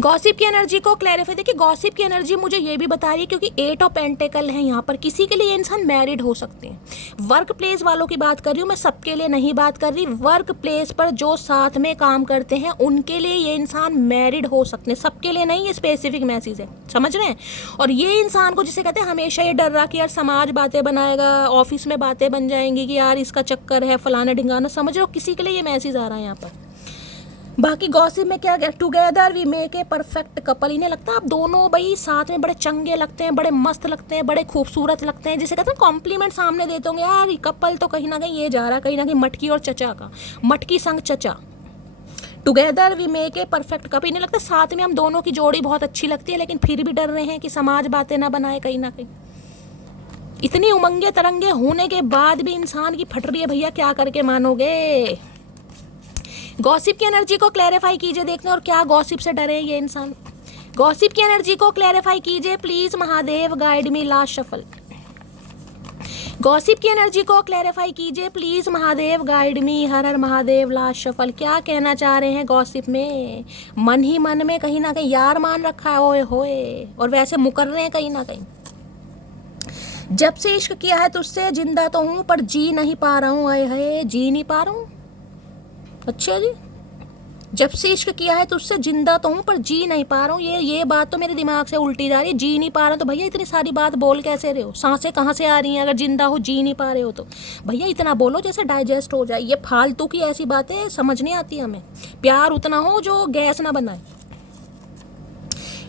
Gossip की एनर्जी को क्लैरिफाई, देखिए गॉसिप की एनर्जी मुझे ये भी बता रही है, क्योंकि 8 ऑफ पेंटिकल है यहाँ पर, किसी के लिए इंसान मैरिड हो सकते हैं। वर्क प्लेस वालों की बात कर रही हूँ मैं, सबके लिए नहीं बात कर रही। वर्क प्लेस पर जो साथ में काम करते हैं उनके लिए ये इंसान मैरिड हो सकते हैं, सबके लिए नहीं, ये स्पेसिफिक मैसेज है, समझ रहे हैं। और ये इंसान को जिसे कहते हैं हमेशा ये डर रहा कि यार समाज बातें बनाएगा, ऑफिस में बातें बन जाएंगी कि यार इसका चक्कर है, फलाना ढिंगाना, समझ रहे हो, किसी के लिए ये मैसेज आ रहा है यहाँ पर। बाकी गॉसिप में क्या, together we make a perfect couple. इन्हें लगता है आप दोनों भाई साथ में बड़े चंगे लगते हैं, बड़े मस्त लगते हैं, बड़े खूबसूरत लगते हैं, जिसे कहते हैं कॉम्प्लीमेंट सामने देते होंगे, यार ये कपल तो कहीं ना कहीं ये जा रहा है कहीं ना कहीं मटकी और चचा का, मटकी संग चचा। Together we make a perfect couple. इन्हें लगता है साथ में हम दोनों की जोड़ी बहुत अच्छी लगती है, लेकिन फिर भी डर रहे हैं कि समाज बातें ना बनाए कहीं ना कहीं। इतनी उमंगे तरंगे होने के बाद भी इंसान की फट रही है भैया, क्या करके मानोगे। गॉसिप की एनर्जी को क्लैरिफाई कीजिए, देखते हैं और क्या गॉसिप से डरे ये इंसान। गॉसिप की एनर्जी को क्लैरिफाई कीजिए please Mahadev, guide me. Last shuffle. Gossip की एनर्जी को क्लैरिफाई कीजिए प्लीज महादेव, गाइड मी। हर हर महादेव। Last shuffle. क्या कहना चाह रहे हैं गॉसिप में, मन ही मन में कहीं ना कहीं यार मान रखा है, ओए होए, और वैसे मुकर रहे हैं कहीं ना कहीं। जब से इश्क किया है तुझसे जिंदा तो हूँ पर जी नहीं पा रहा हूँ, आए हाय जी नहीं पा रहा हूँ। अच्छा जी, जब से इश्क किया है तो उससे जिंदा तो हूँ पर जी नहीं पा रहा हूँ, ये बात तो मेरे दिमाग से उल्टी जा रही है। जी नहीं पा रहा हूँ तो भैया इतनी सारी बात बोल कैसे रहे हो, सांसें कहाँ से आ रही हैं, अगर जिंदा हो जी नहीं पा रहे हो तो भैया इतना बोलो जैसे डाइजेस्ट हो जाए। ये फालतू की ऐसी बातें समझ नहीं आती हमें। प्यार उतना हो जो गैस ना बनाए।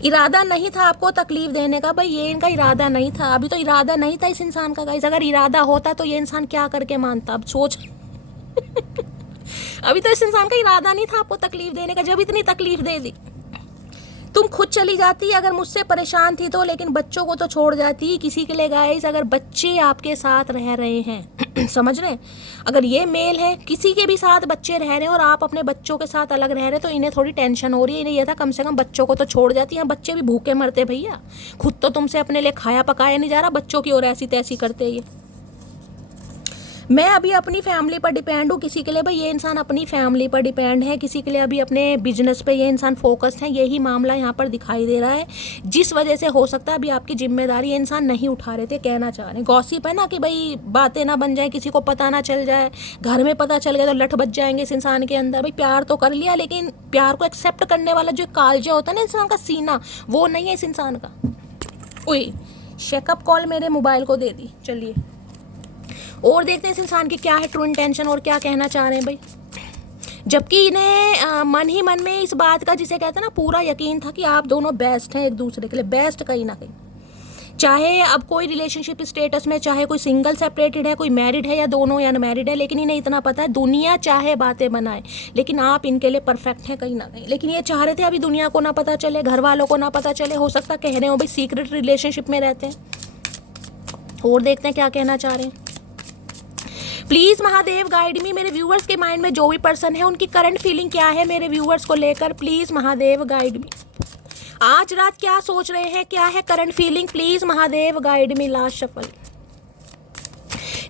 इरादा नहीं था आपको तकलीफ देने का, भाई ये इनका इरादा नहीं था, अभी तो इरादा नहीं था इस इंसान का गाइस। अगर इरादा होता तो ये इंसान क्या करके मानता, अब सोच। अभी तो इस इंसान का इरादा नहीं था आपको तकलीफ देने का, जब इतनी तकलीफ दे दी। तुम खुद चली जाती अगर मुझसे परेशान थी तो, लेकिन बच्चों को तो छोड़ जाती। किसी के लिए गाइस अगर बच्चे आपके साथ रह रहे हैं समझ रहे हैं, अगर ये मेल है किसी के भी साथ बच्चे रह रहे हैं और आप अपने बच्चों के साथ अलग रह रहे तो इन्हें थोड़ी टेंशन हो रही है। इन्हें ये था कम से कम बच्चों को तो छोड़ जाती। यहाँ बच्चे भी भूखे मरते भैया, खुद तो तुमसे अपने लिए खाया पकाया नहीं जा रहा, बच्चों की ओर ऐसी तैसी करते ये। मैं अभी अपनी फैमिली पर डिपेंड हूँ, किसी के लिए भाई ये इंसान अपनी फैमिली पर डिपेंड है, किसी के लिए अभी अपने बिजनेस पे ये इंसान फोकस्ड है। यही मामला यहाँ पर दिखाई दे रहा है, जिस वजह से हो सकता है अभी आपकी जिम्मेदारी ये इंसान नहीं उठा रहे थे। कहना चाह रहे हैं गॉसिप है ना कि भाई बातें ना बन जाए, किसी को पता ना चल जाए, घर में पता चल गया तो लठ बच जाएंगे इस इंसान के अंदर। भाई प्यार तो कर लिया, लेकिन प्यार को एक्सेप्ट करने वाला जो कालजा होता है ना इंसान का, सीना, वो नहीं है इस इंसान का। ओए शेकअप कॉल मेरे मोबाइल को दे दी। चलिए और देखते हैं इस इंसान की क्या है ट्रू इंटेंशन और क्या कहना चाह रहे हैं भाई। जबकि इन्हें मन ही मन में इस बात का, जिसे कहते हैं ना, पूरा यकीन था कि आप दोनों बेस्ट हैं एक दूसरे के लिए, बेस्ट कहीं ना कहीं। चाहे अब कोई रिलेशनशिप स्टेटस में, चाहे कोई सिंगल सेपरेटेड है, कोई मैरिड है या दोनों या अनमैरिड है, लेकिन इन्हें इतना पता है दुनिया चाहे बातें बनाए लेकिन आप इनके लिए परफेक्ट हैं कहीं ना कहीं। लेकिन ये चाह रहे थे अभी दुनिया को ना पता चले, घर वालों को ना पता चले, हो सकता कह रहे हो भाई सीक्रेट रिलेशनशिप में रहते हैं। और देखते हैं क्या कहना चाह रहे हैं। प्लीज महादेव गाइड मी, मेरे व्यूअर्स के माइंड में जो भी पर्सन है उनकी करंट फीलिंग क्या है मेरे व्यूअर्स को लेकर, प्लीज महादेव गाइड मी। आज रात क्या सोच रहे हैं, क्या है current feeling, please Mahadev guide me. Last shuffle,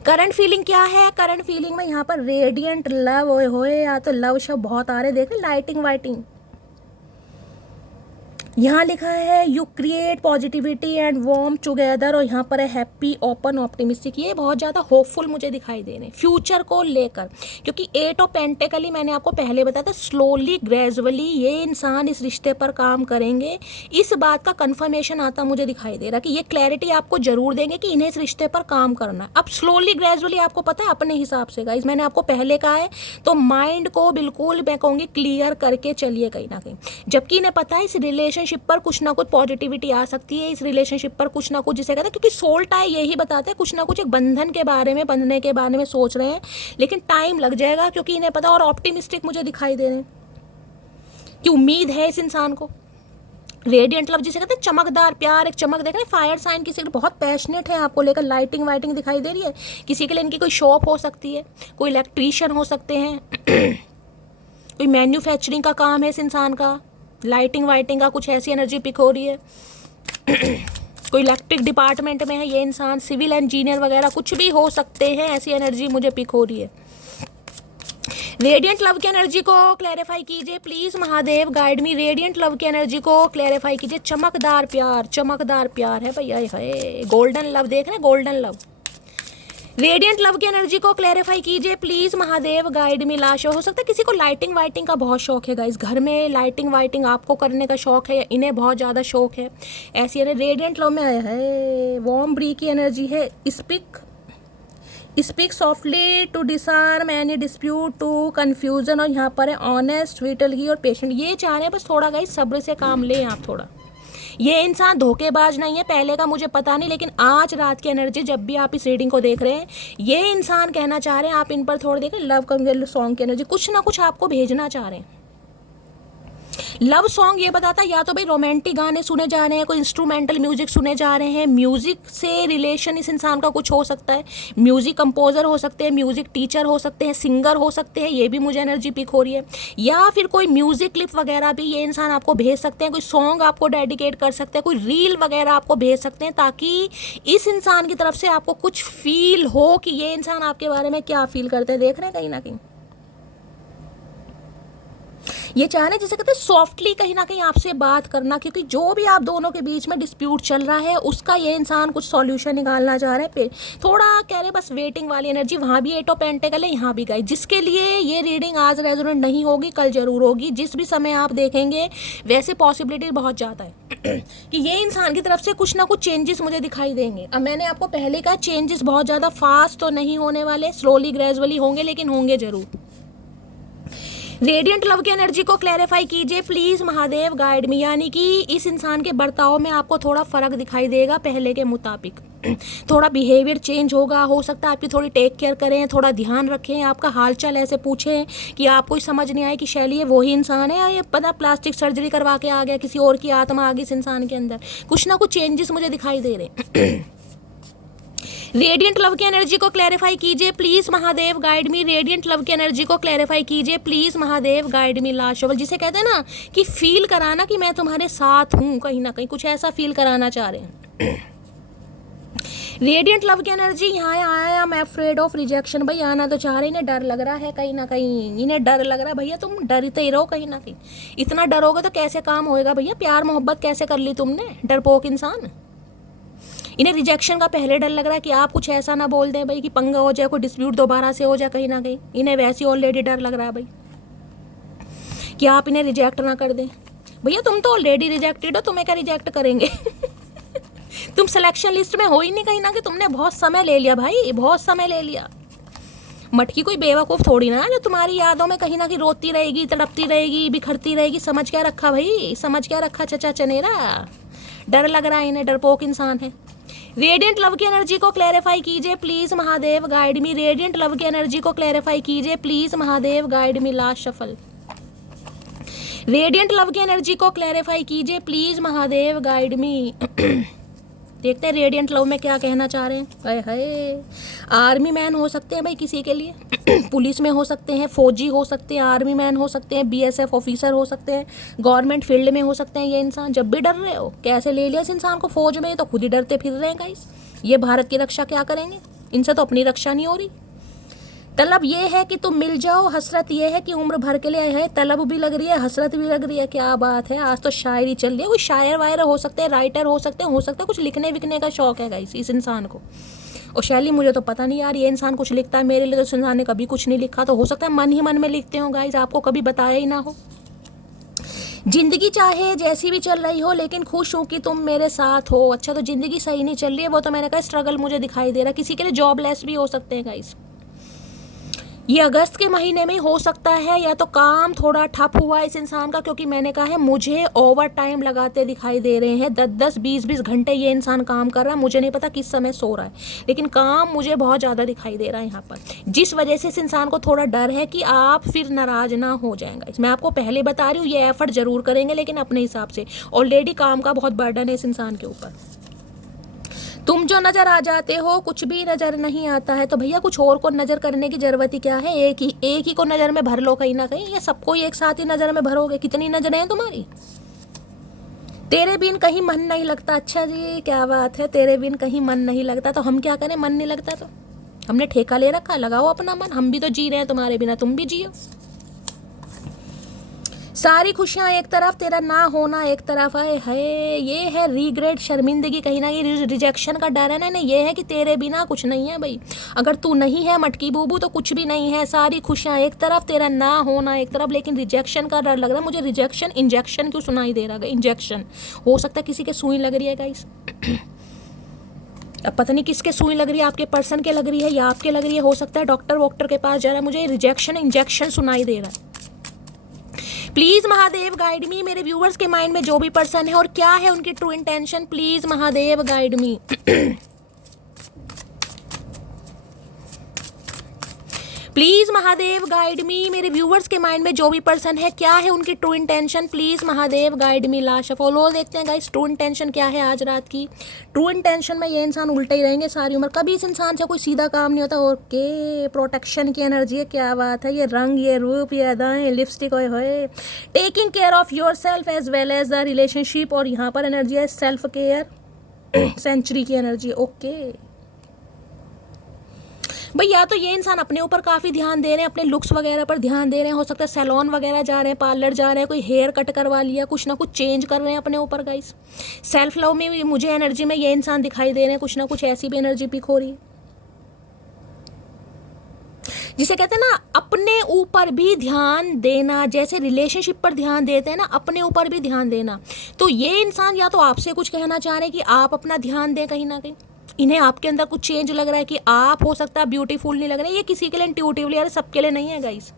current feeling क्या है। करंट फीलिंग में यहाँ पर रेडियंट लव होए या तो लव शब्द बहुत आ रहे, देखें लाइटिंग वाइटिंग। यहाँ लिखा है you create positivity and warm together, और यहाँ पर है हैप्पी ओपन ऑप्टिमिस्टिक। ये बहुत ज़्यादा होपफुल मुझे दिखाई दे रहे हैं फ्यूचर को लेकर, क्योंकि 8 ऑफ पेंटिकल मैंने आपको पहले बताया था, स्लोली ग्रेजुअली ये इंसान इस रिश्ते पर काम करेंगे। इस बात का कंफर्मेशन आता मुझे दिखाई दे रहा कि ये क्लैरिटी आपको जरूर देंगे कि इन्हें इस रिश्ते पर काम करना है। अब स्लोली ग्रेजुअली आपको पता है अपने हिसाब से गाइस, मैंने आपको पहले कहा है, तो माइंड को बिल्कुल मैं कहूँगी क्लियर करके चलिए कहीं ना कहीं। जबकि इन्हें पता है इस रिलेशनशिप पर कुछ ना कुछ पॉजिटिविटी आ सकती है, इस रिलेशनशिप पर कुछ ना कुछ, जिसे कहते हैं, क्योंकि सोल टाई यही बताते हैं कुछ ना कुछ एक बंधन के बारे में, बंधने के बारे में सोच रहे हैं, लेकिन टाइम लग जाएगा क्योंकि इन्हें पता। और ऑप्टिमिस्टिक मुझे दिखाई दे रहे हैं कि उम्मीद है इस इंसान को। रेडियंट लव जिसे कहते हैं चमकदार प्यार, एक चमक देख रहे हैं, फायर साइन किसी के बहुत पैशनेट है आपको लेकर, लाइटिंग वाइटिंग दिखाई दे रही है। किसी के लिए इनकी कोई शॉप हो सकती है, कोई इलेक्ट्रीशियन हो सकते हैं कोई मैन्युफैक्चरिंग का काम है इस इंसान का, लाइटिंग वाइटिंग का कुछ ऐसी एनर्जी पिक हो रही है कोई इलेक्ट्रिक डिपार्टमेंट में है ये इंसान, सिविल इंजीनियर वगैरह कुछ भी हो सकते हैं, ऐसी एनर्जी मुझे पिक हो रही है। रेडियंट लव की एनर्जी को क्लैरिफाई कीजिए please Mahadev guide me. Radiant love की एनर्जी को क्लैरिफाई कीजिए। चमकदार प्यार, चमकदार प्यार है भैया, है गोल्डन लव, देख रहे हैं गोल्डन लव। रेडियंट लव की एनर्जी को क्लैरिफाई कीजिए प्लीज महादेव गाइड मी। लाश हो सकता है किसी को लाइटिंग वाइटिंग का बहुत शौक है गाइस, घर में लाइटिंग वाइटिंग आपको करने का शौक है या इन्हें बहुत ज़्यादा शौक है, ऐसी रेडियंट लव में आया है। वॉर्म ब्री की एनर्जी है। Speak softly to disarm any dispute to confusion, और यहाँ पर है ऑनेस्ट विटलगी और पेशेंट। ये चाह रहे हैं बस थोड़ा गाइस सब्र से काम लें आप थोड़ा। ये इंसान धोखेबाज नहीं है, पहले का मुझे पता नहीं, लेकिन आज रात की एनर्जी जब भी आप इस रीडिंग को देख रहे हैं, ये इंसान कहना चाह रहे हैं आप इन पर थोड़ा देखें, लव कम सॉन्ग की एनर्जी कुछ ना कुछ आपको भेजना चाह रहे हैं। लव सॉन्ग ये बताता है या तो भाई रोमांटिक गाने सुने जा रहे हैं, कोई इंस्ट्रूमेंटल म्यूजिक सुने जा रहे हैं, म्यूजिक से रिलेशन इस इंसान का कुछ हो सकता है, म्यूजिक कंपोजर हो सकते हैं, म्यूजिक टीचर हो सकते हैं, सिंगर हो सकते हैं, ये भी मुझे एनर्जी पिक हो रही है। या फिर कोई म्यूजिक क्लिप वगैरह भी ये इंसान आपको भेज सकते हैं, कोई सॉन्ग आपको डेडिकेट कर सकते हैं, कोई रील वगैरह आपको भेज सकते हैं, ताकि इस इंसान की तरफ से आपको कुछ फील हो कि ये इंसान आपके बारे में क्या फील करते हैं। देख रहे हैं कहीं ना कहीं ये चाह रहे हैं जिसे कहते हैं सॉफ्टली कहीं ना कहीं आपसे बात करना, क्योंकि जो भी आप दोनों के बीच में डिस्प्यूट चल रहा है उसका ये इंसान कुछ सॉल्यूशन निकालना चाह रहे हैं। थोड़ा कह रहे बस वेटिंग वाली एनर्जी, वहाँ भी 8 ऑफ पेंटिकल है, यहाँ भी गाइस। जिसके लिए ये रीडिंग आज रेजोनेट नहीं होगी कल जरूर होगी, जिस भी समय आप देखेंगे वैसे पॉसिबिलिटी बहुत ज़्यादा है कि ये इंसान की तरफ से कुछ ना कुछ चेंजेस मुझे दिखाई देंगे। अब मैंने आपको पहले कहा चेंजेस बहुत ज़्यादा फास्ट तो नहीं होने वाले, स्लोली ग्रेजुअली होंगे, लेकिन होंगे जरूर। रेडियंट लव की एनर्जी को क्लैरिफाई कीजिए प्लीज महादेव गाइड मी, यानी कि इस इंसान के बर्ताव में आपको थोड़ा फर्क दिखाई देगा पहले के मुताबिक, थोड़ा बिहेवियर चेंज होगा, हो सकता है आपकी थोड़ी टेक केयर करें, थोड़ा ध्यान रखें, आपका हालचाल ऐसे पूछें कि आपको समझ नहीं आए कि शैली है वही इंसान है या ये पता प्लास्टिक सर्जरी करवा के आ गया, किसी और की आत्मा आ गई इस इंसान के अंदर। कुछ ना कुछ चेंजेस मुझे दिखाई दे रहे रेडियंट लव की एनर्जी को क्लैरिफाई कीजिए please Mahadev guide me. Radiant love की एनर्जी को क्लैरिफाई कीजिए please Mahadev guide me. Last shovel जिसे कहते हैं ना कि फील कराना कि मैं तुम्हारे साथ हूं, कहीं ना कहीं कुछ ऐसा फील कराना चाह रहे हैं। रेडियंट लव की एनर्जी यहाँ आया, I am afraid of rejection. भाई आना तो चाह रहे, इन्हें डर लग रहा है कहीं ना कहीं, इन्हें डर लग रहा है भैया, तुम डरते ही रहो कहीं ना कहीं। इतना डरोगे तो कैसे काम होएगा भैया, प्यार मोहब्बत कैसे कर ली तुमने, डरपोक इंसान। इन्हें रिजेक्शन का पहले डर लग रहा है कि आप कुछ ऐसा ना बोल दें भाई कि पंगा हो जाए, कोई डिस्प्यूट दोबारा से हो जाए कहीं ना कहीं। इन्हें वैसे ऑलरेडी डर लग रहा है भाई कि आप इन्हें रिजेक्ट ना कर दें। भैया तुम तो ऑलरेडी रिजेक्टेड हो, तुम्हें क्या रिजेक्ट करेंगे तुम सिलेक्शन लिस्ट में हो ही नहीं कहीं ना कि तुमने बहुत समय ले लिया भाई, बहुत समय ले लिया। मटकी कोई बेवकूफ़ थोड़ी ना है जो तुम्हारी यादों में कहीं ना कहीं रोती रहेगी, तड़पती रहेगी, बिखरती रहेगी। समझ क्या रखा भाई, समझ क्या रखा चचा चनेरा। डर लग रहा है इन्हें, डरपोक इंसान है। रेडियंट लव की एनर्जी को क्लैरिफाई कीजिए please Mahadev, guide me. Radiant love की एनर्जी को क्लैरिफाई कीजिए please Mahadev, guide me. Last shuffle. Radiant love की एनर्जी को क्लैरिफाई कीजिए प्लीज महादेव, गाइड मी। देखते हैं रेडियंट लव में क्या कहना चाह रहे हैं। हाय हाय, आर्मी मैन हो सकते हैं भाई किसी के लिए, पुलिस में हो सकते हैं, फौजी हो सकते हैं, आर्मी मैन हो सकते हैं, बीएसएफ ऑफिसर हो सकते हैं, गवर्नमेंट फील्ड में हो सकते हैं। ये इंसान जब भी डर रहे हो, कैसे ले लिया इस इंसान को फौज में, तो खुद ही डरते फिर रहे हैं गाइस। ये भारत की रक्षा क्या करेंगे, इनसे तो अपनी रक्षा नहीं हो रही। तलब ये है कि तुम मिल जाओ, हसरत ये है कि उम्र भर के लिए है। तलब भी लग रही है, हसरत भी लग रही है। क्या बात है, आज तो शायरी चल रही है। कोई शायर वायर हो सकते हैं, राइटर हो सकते हैं, हो सकता है कुछ लिखने विखने का शौक है गाइस इस इंसान को। और शैली मुझे तो पता नहीं यार, ये इंसान कुछ लिखता है, मेरे लिए तो इस इंसान ने कभी कुछ नहीं लिखा। तो हो सकता है मन ही मन में लिखते हो गाइस, आपको कभी बताया ही ना हो। जिंदगी चाहे जैसी भी चल रही हो, लेकिन खुश हूँ कि तुम मेरे साथ हो। अच्छा, तो जिंदगी सही नहीं चल रही है, वो तो मैंने कहा स्ट्रगल मुझे दिखाई दे रहा है। किसी के लिए जॉबलेस भी हो सकते हैं गाइस। ये अगस्त के महीने में हो सकता है, या तो काम थोड़ा ठप हुआ इस इंसान का, क्योंकि मैंने कहा है मुझे ओवर टाइम लगाते दिखाई दे रहे हैं। 10-10, 20-20 घंटे ये इंसान काम कर रहा है। मुझे नहीं पता किस समय सो रहा है, लेकिन काम मुझे बहुत ज़्यादा दिखाई दे रहा है यहाँ पर, जिस वजह से इस इंसान को थोड़ा डर है कि आप फिर नाराज ना हो जाएंगे। मैं आपको पहले बता रही हूँ, ये एफर्ट जरूर करेंगे लेकिन अपने हिसाब से। ऑलरेडी काम का बहुत बर्डन है इस इंसान के ऊपर। तुम जो नज़र आ जाते हो, कुछ भी नज़र नहीं आता है। तो भैया कुछ और को नज़र करने की ज़रूरत ही क्या है, एक ही को नज़र में भर लो कहीं ना कहीं, या सबको ही एक साथ ही नज़र में भरोगे। कितनी नज़रें हैं तुम्हारी। तेरे बिन कहीं मन नहीं लगता। अच्छा जी, क्या बात है, तेरे बिन कहीं मन नहीं लगता। तो हम क्या करें, मन नहीं लगता तो हमने ठेका ले रखा, लगाओ अपना मन। हम भी तो जी रहे हैं तुम्हारे बिना, तुम भी जियो। सारी खुशियाँ एक तरफ, तेरा ना होना एक तरफ है। ये है रीग्रेट, शर्मिंदगी, कहीं ना कहीं रिजेक्शन का डर है ना। ये है कि तेरे बिना कुछ नहीं है भाई। अगर तू नहीं है मटकी बूबू तो कुछ भी नहीं है। सारी खुशियाँ एक तरफ, तेरा ना होना एक तरफ, लेकिन रिजेक्शन का डर लग रहा है मुझे। रिजेक्शन, इंजेक्शन क्यों सुनाई दे रहा है, इंजेक्शन हो सकता है किसी के सुई लग रही है गाइस। अब पता नहीं किसके सुई लग रही है, आपके पर्सन के लग रही है या आपके लग रही है। हो सकता है डॉक्टर वॉक्टर के पास जा रहा है। मुझे रिजेक्शन, इंजेक्शन सुनाई दे रहा है। प्लीज महादेव गाइड मी। मेरे व्यूअर्स के माइंड में जो भी पर्सन है और क्या है उनकी true intention, please Mahadev guide me. Please Mahadev guide मी। मेरे व्यूअर्स के माइंड में जो भी पर्सन है, क्या है उनकी true intention, please Mahadev guide me. Last follow देखते हैं गाइस, ट्रू इंटेंशन क्या है आज रात की। ट्रू इंटेंशन में ये इंसान उल्टे ही रहेंगे सारी उम्र, कभी इस इंसान से कोई सीधा काम नहीं होता। ओके, प्रोटेक्शन की एनर्जी है, क्या बात है। ये रंग, ये रूप, ये अदाएं, लिपस्टिक, होए taking care of yourself as well as the relationship. और यहाँ पर एनर्जी है सेल्फ केयर, सेंचुरी की एनर्जी। ओके भाई, या तो ये इंसान अपने ऊपर काफ़ी ध्यान दे रहे हैं, अपने लुक्स वगैरह पर ध्यान दे रहे हैं। हो सकता है सैलून वगैरह जा रहे हैं, पार्लर जा रहे हैं, कोई हेयर कट करवा लिया, कुछ ना कुछ चेंज कर रहे हैं अपने ऊपर गाइस। सेल्फ लव में भी मुझे एनर्जी में ये इंसान दिखाई दे रहे हैं, कुछ ना कुछ ऐसी भी एनर्जी पिक हो रही है, जिसे कहते हैं ना अपने ऊपर भी ध्यान देना। जैसे रिलेशनशिप पर ध्यान देते हैं ना, अपने ऊपर भी ध्यान देना। तो ये इंसान या तो आपसे कुछ कहना चाह रहे हैं कि आप अपना ध्यान दें कहीं ना कहीं। इन्हें आपके अंदर कुछ चेंज लग रहा है कि आप हो सकता है ब्यूटीफुल नहीं लग रहे। ये किसी के लिए इंट्यूटिवली, यार सबके लिए नहीं है गाइस।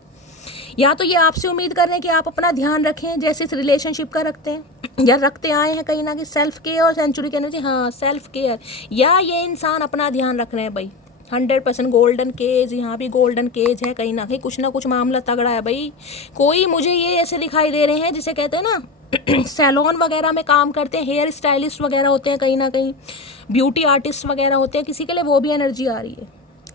या तो ये आपसे उम्मीद कर रहे हैं कि आप अपना ध्यान रखें जैसे इस रिलेशनशिप का रखते हैं या रखते आए हैं कहीं ना कहीं। सेल्फ केयर और सेंचुरी की एनर्जी, हाँ सेल्फ केयर। या ये इंसान अपना ध्यान रख रहे हैं भाई 100%। गोल्डन केज, यहाँ भी गोल्डन केज है, कहीं ना कुछ मामला तगड़ा है भाई। कोई मुझे ये ऐसे दिखाई दे रहे हैं जिसे कहते हैं ना सैलून वगैरह में काम करते हैं, हेयर स्टाइलिस्ट वगैरह होते हैं, कहीं ना कहीं ब्यूटी आर्टिस्ट वगैरह होते हैं, किसी के लिए वो भी एनर्जी आ रही है।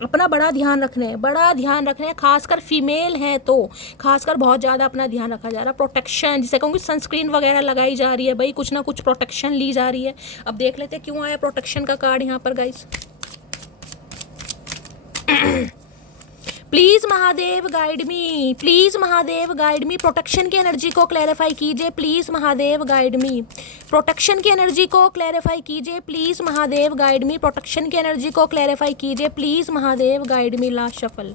अपना बड़ा ध्यान रखने हैं, बड़ा ध्यान रखने हैं। खासकर फीमेल हैं तो खासकर बहुत ज़्यादा अपना ध्यान रखा जा रहा है। प्रोटेक्शन, जिसे कहूँगी सनस्क्रीन वगैरह लगाई जा रही है भाई, कुछ ना कुछ प्रोटेक्शन ली जा रही है। अब देख लेते हैं क्यों आया प्रोटेक्शन का कार्ड यहाँ पर guys. Please Mahadev guide me, please Mahadev guide me. Protection की एनर्जी को क्लैरिफाई कीजिए please Mahadev guide me. Protection की एनर्जी को क्लैरिफाई कीजिए please Mahadev guide me. Protection की एनर्जी को क्लैरिफाई कीजिए please Mahadev guide me. Last shuffle.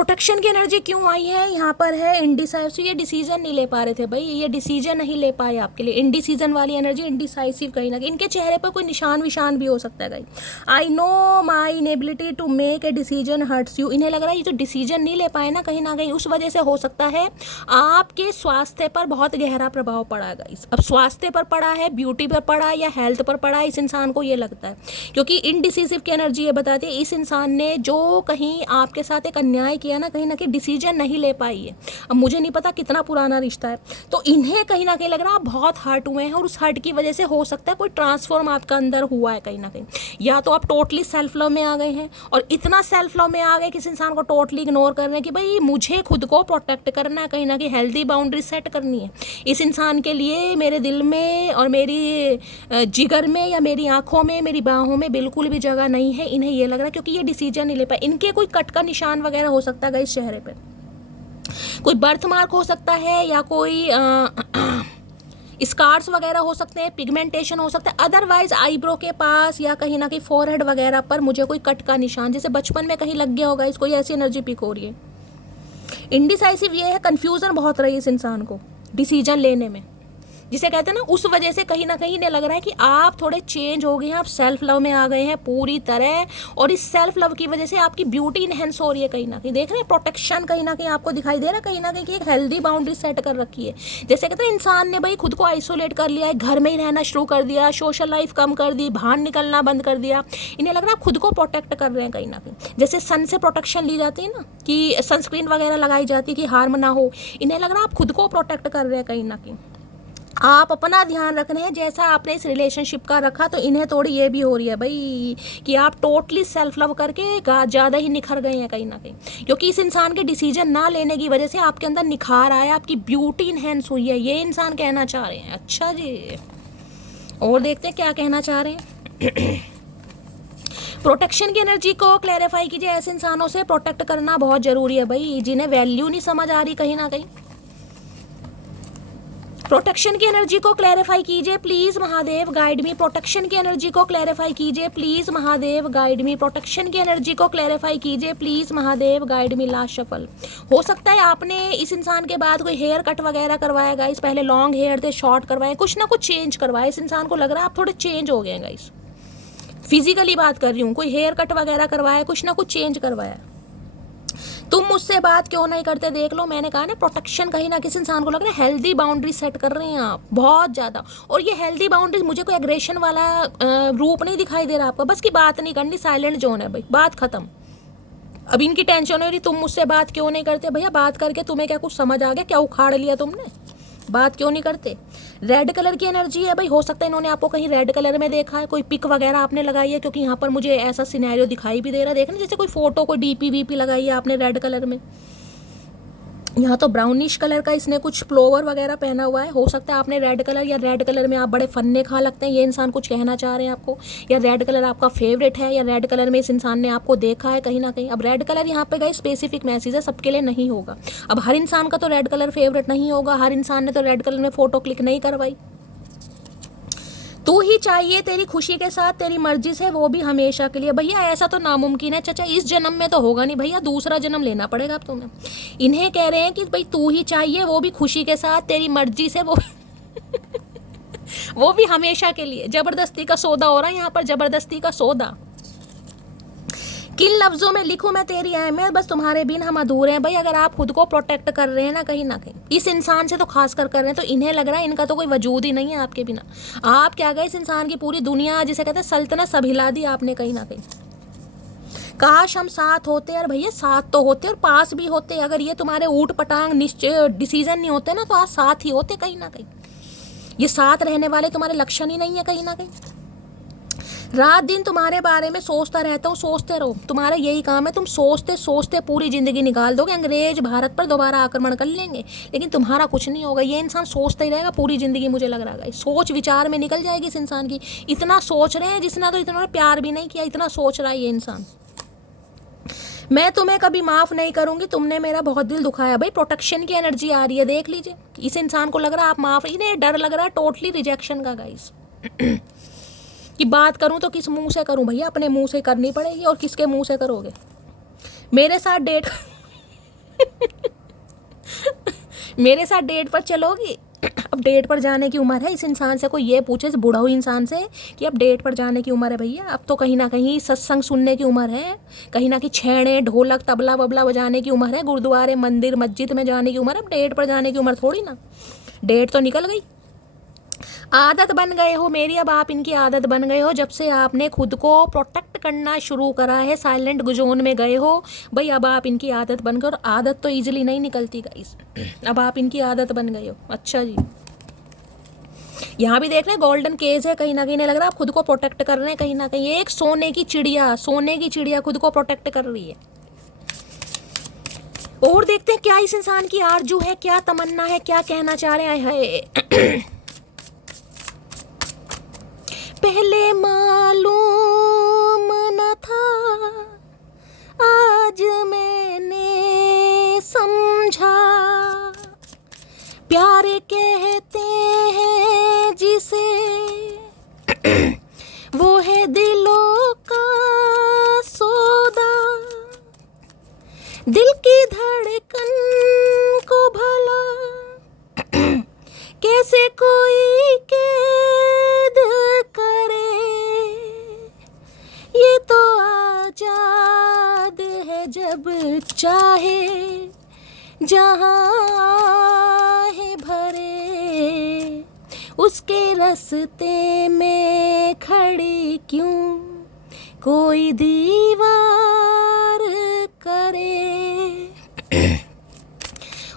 Protection की एनर्जी क्यों आई है यहाँ पर है इंडिसाइसिव, ये डिसीजन नहीं ले पा रहे थे भाई, ये डिसीजन नहीं ले पाए आपके लिए, इंडिसीजन वाली एनर्जी, इंडिसाइसिव कहीं ना कहीं इनके चेहरे पर कोई निशान विशान भी हो सकता है guys. I know my inability to make a decision hurts you, इन्हें लग रहा है ये जो डिसीजन नहीं ले पाए ना कहीं उस वजह से हो सकता है आपके स्वास्थ्य पर बहुत गहरा प्रभाव पड़ा गाइस। अब स्वास्थ्य पर पड़ा है, ब्यूटी पर पड़ा या हेल्थ पर पड़ा, इस इंसान को ये लगता है, क्योंकि इनडिसीसिव की एनर्जी ये बताती है इस इंसान ने जो कहीं आपके साथ एक अन्याय किया ना कहीं डिसीजन नहीं ले पाई है। अब मुझे नहीं पता कितना पुराना रिश्ता है, तो इन्हें कहीं ना कहीं लग रहा है आप बहुत हर्ट हुए हैं और उस हर्ट की वजह से हो सकता है कोई ट्रांसफॉर्म आपका अंदर हुआ है कहीं ना कहीं, या तो आप टोटली सेल्फ लव में आ गए हैं और इतना सेल्फ लव में आ गए किसी इंसान को टोटली इग्नोर कर रहे हैं कि भाई मुझे खुद को प्रोटेक्ट करना है, कहीं ना कहीं हेल्दी बाउंड्री सेट करनी है इस इंसान के लिए। मेरे दिल में और मेरी जिगर में या मेरी आंखों में, मेरी बाहों में बिल्कुल भी जगह नहीं है, इन्हें ये लग रहा है, क्योंकि ये डिसीजन नहीं ले पाए। इनके कोई कट का निशान वगैरह हो सकता है इस चेहरे पे, कोई बर्थ मार्क हो सकता है या कोई स्कार्स वगैरह हो सकते हैं, पिगमेंटेशन हो सकता है, अदरवाइज आईब्रो के पास या कहीं ना कहीं फोरहेड वगैरह पर मुझे कोई कट का निशान जैसे बचपन में कहीं लग गया होगा, इसको ऐसी एनर्जी पिक हो रही है। इंडिसाइसिव ये है, कंफ्यूजन बहुत रही इस इंसान को डिसीजन लेने में, जिसे कहते हैं ना, उस वजह से कहीं ना कहीं इन्हें लग रहा है कि आप थोड़े चेंज हो गए हैं, आप सेल्फ लव में आ गए हैं पूरी तरह, और इस सेल्फ लव की वजह से आपकी ब्यूटी इनहेंस हो रही है कहीं ना कहीं। देख रहे हैं प्रोटेक्शन कहीं ना कहीं आपको दिखाई दे रहा है कहीं ना कहीं कि एक हेल्दी बाउंड्री सेट कर रखी है। जैसे कहते हैं इंसान ने भाई खुद को आइसोलेट कर लिया है, घर में ही रहना शुरू कर दिया, सोशल लाइफ कम कर दी, बाहर निकलना बंद कर दिया, इन्हें लग रहा है खुद को प्रोटेक्ट कर रहे हैं कहीं ना कहीं। जैसे सन से प्रोटेक्शन ली जाती है ना, कि सनस्क्रीन वगैरह लगाई जाती है कि हार्म ना हो, इन्हें लग रहा है आप खुद को प्रोटेक्ट कर रहे हैं कहीं ना कहीं। आप अपना ध्यान रख रहे हैं जैसा आपने इस रिलेशनशिप का रखा, तो इन्हें थोड़ी ये भी हो रही है भाई कि आप टोटली सेल्फ लव करके ज़्यादा ही निखर गए हैं कहीं ना कहीं, क्योंकि इस इंसान के डिसीजन ना लेने की वजह से आपके अंदर निखार आया, आपकी ब्यूटी इनहेंस हुई है, ये इंसान कहना चाह रहे हैं। अच्छा जी, और देखते हैं क्या कहना चाह रहे हैं। प्रोटेक्शन की एनर्जी को क्लैरिफाई कीजिए। ऐसे इंसानों से प्रोटेक्ट करना बहुत ज़रूरी है भाई, जिन्हें वैल्यू नहीं समझ आ रही कहीं ना कहीं। प्रोटेक्शन की एनर्जी को क्लैरिफाई कीजिए please Mahadev, guide me. Protection की एनर्जी को क्लैरिफाई कीजिए please Mahadev, guide me. Protection की एनर्जी को क्लैरिफाई कीजिए please Mahadev, guide me. Last shuffle. हो सकता है आपने इस इंसान के बाद कोई हेयर कट वगैरह करवाया गाइस, पहले लॉन्ग हेयर थे, शॉर्ट करवाए, कुछ ना कुछ चेंज करवाए। इस इंसान को लग रहा है आप थोड़े चेंज हो गए हैं गाइस, फिजिकली बात कर रही हूँ, कोई हेयर कट वगैरह करवाया, कुछ ना कुछ चेंज करवाया। तुम मुझसे बात क्यों नहीं करते, देख लो, मैंने कहा ना प्रोटेक्शन कहीं ना किसी इंसान को लग रहा है हेल्दी बाउंड्री सेट कर रहे हैं आप बहुत ज़्यादा। और ये हेल्दी बाउंड्रीज, मुझे कोई एग्रेशन वाला रूप नहीं दिखाई दे रहा आपका, बस की बात नहीं करनी, साइलेंट जोन है भाई, बात खत्म। अब इनकी टेंशन हो रही तुम मुझसे बात क्यों नहीं करते, भैया बात करके तुम्हें क्या कुछ समझ आ गया, क्या उखाड़ लिया तुमने, बात क्यों नहीं करते। रेड कलर की एनर्जी है भाई, हो सकता है इन्होंने आपको कहीं रेड कलर में देखा है, कोई पिक वगैरह आपने लगाई है, क्योंकि यहाँ पर मुझे ऐसा सिनेरियो दिखाई भी दे रहा है। देखना जैसे कोई फोटो, कोई डीपी वीपी लगाई है आपने रेड कलर में। यहाँ तो ब्राउनिश कलर का इसने कुछ प्लोवर वगैरह पहना हुआ है, हो सकता है आपने रेड कलर, या रेड कलर में आप बड़े फन्ने खा लगते हैं, ये इंसान कुछ कहना चाह रहे हैं आपको, या रेड कलर आपका फेवरेट है, या रेड कलर में इस इंसान ने आपको देखा है कहीं ना कहीं। अब रेड कलर यहाँ पे गई स्पेसिफिक मैसेज है, सबके लिए नहीं होगा। अब हर इंसान का तो रेड कलर फेवरेट नहीं होगा, हर इंसान ने तो रेड कलर में फोटो क्लिक नहीं करवाई। तू ही चाहिए तेरी खुशी के साथ, तेरी मर्जी से, वो भी हमेशा के लिए। भैया ऐसा तो नामुमकिन है चाचा, इस जन्म में तो होगा नहीं भैया, दूसरा जन्म लेना पड़ेगा अब तुम्हें। इन्हें कह रहे हैं कि भाई तू ही चाहिए, वो भी खुशी के साथ, तेरी मर्जी से, वो भी हमेशा के लिए। जबरदस्ती का सौदा हो रहा है यहाँ पर, जबरदस्ती का सौदा। किन लफ्ज़ों में लिखूं मैं तेरी अहमियत, बस तुम्हारे बिन हम अधूरे हैं। भाई अगर आप खुद को प्रोटेक्ट कर रहे हैं ना कहीं इस इंसान से, तो खास कर रहे हैं, तो इन्हें लग रहा है इनका तो कोई वजूद ही नहीं है आपके बिना। आप क्या गए, इस इंसान की पूरी दुनिया, जिसे कहते हैं सल्तनत, सब हिला दी आपने कहीं ना कहीं। काश हम साथ होते, और भैया साथ तो होते और पास भी होते। अगर ये तुम्हारे ऊट पटांग निश्चय डिसीजन नहीं होते ना, तो आज साथ ही होते कहीं ना कहीं। ये साथ रहने वाले तुम्हारे लक्षण ही नहीं है कहीं ना कहीं। रात दिन तुम्हारे बारे में सोचता रहता हूँ, सोचते रहो, तुम्हारा यही काम है, तुम सोचते सोचते पूरी ज़िंदगी निकाल दोगे। अंग्रेज भारत पर दोबारा आक्रमण कर लेंगे, लेकिन तुम्हारा कुछ नहीं होगा। ये इंसान सोचता ही रहेगा पूरी ज़िंदगी, मुझे लग रहा है सोच विचार में निकल जाएगी इस इंसान की। इतना सोच रहे हैं जिसने तो इतना प्यार भी नहीं किया, इतना सोच रहा है ये इंसान। मैं तुम्हें कभी माफ़ नहीं करूंगी, तुमने मेरा बहुत दिल दुखाया। भाई प्रोटेक्शन की एनर्जी आ रही है, देख लीजिए। इस इंसान को लग रहा है आप माफ़, इन्हें डर लग रहा है टोटली रिजेक्शन का गाइस। कि बात करूं तो किस मुंह से करूं, भैया अपने मुंह से करनी पड़ेगी, और किसके मुंह से करोगे। मेरे साथ डेट मेरे साथ डेट पर चलोगी? अब डेट पर जाने की उम्र है इस इंसान से। कोई ये पूछे इस बुढ़ऊ इंसान से कि अब डेट पर जाने की उम्र है भैया, अब तो कहीं ना कहीं सत्संग सुनने की उम्र है, कहीं ना कहीं छेड़े ढोलक तबला वबला बजाने की उम्र है, गुरुद्वारे मंदिर मस्जिद में जाने की उम्र है। अब डेट पर जाने की उम्र थोड़ी ना, डेट तो निकल गई। आदत बन गए हो मेरी, अब आप इनकी आदत बन गए हो। जब से आपने खुद को प्रोटेक्ट करना शुरू करा है, साइलेंट जोन में गए हो भाई, अब आप इनकी आदत बन गए। और आदत तो इजीली नहीं निकलती गाइस, अब आप इनकी आदत बन गए हो। अच्छा जी, यहाँ भी देख रहे हैं गोल्डन केज है, कहीं ना कहीं नहीं लग रहा आप खुद को प्रोटेक्ट कर रहे हैं। कहीं ना कहीं एक सोने की चिड़िया खुद को प्रोटेक्ट कर रही है। और देखते हैं क्या इस इंसान की आरजू है, क्या तमन्ना है, क्या कहना चाह रहे हैं। पहले मालूम न था, आज मैंने समझा, प्यार कहते हैं जिसे, वो है दिलों का सौदा, दिल की धड़कन को भला कैसे कोई कैद करे, ये तो आजाद है जब चाहे जहाँ है भरे, उसके रास्ते में खड़ी क्यों कोई दीवार करे,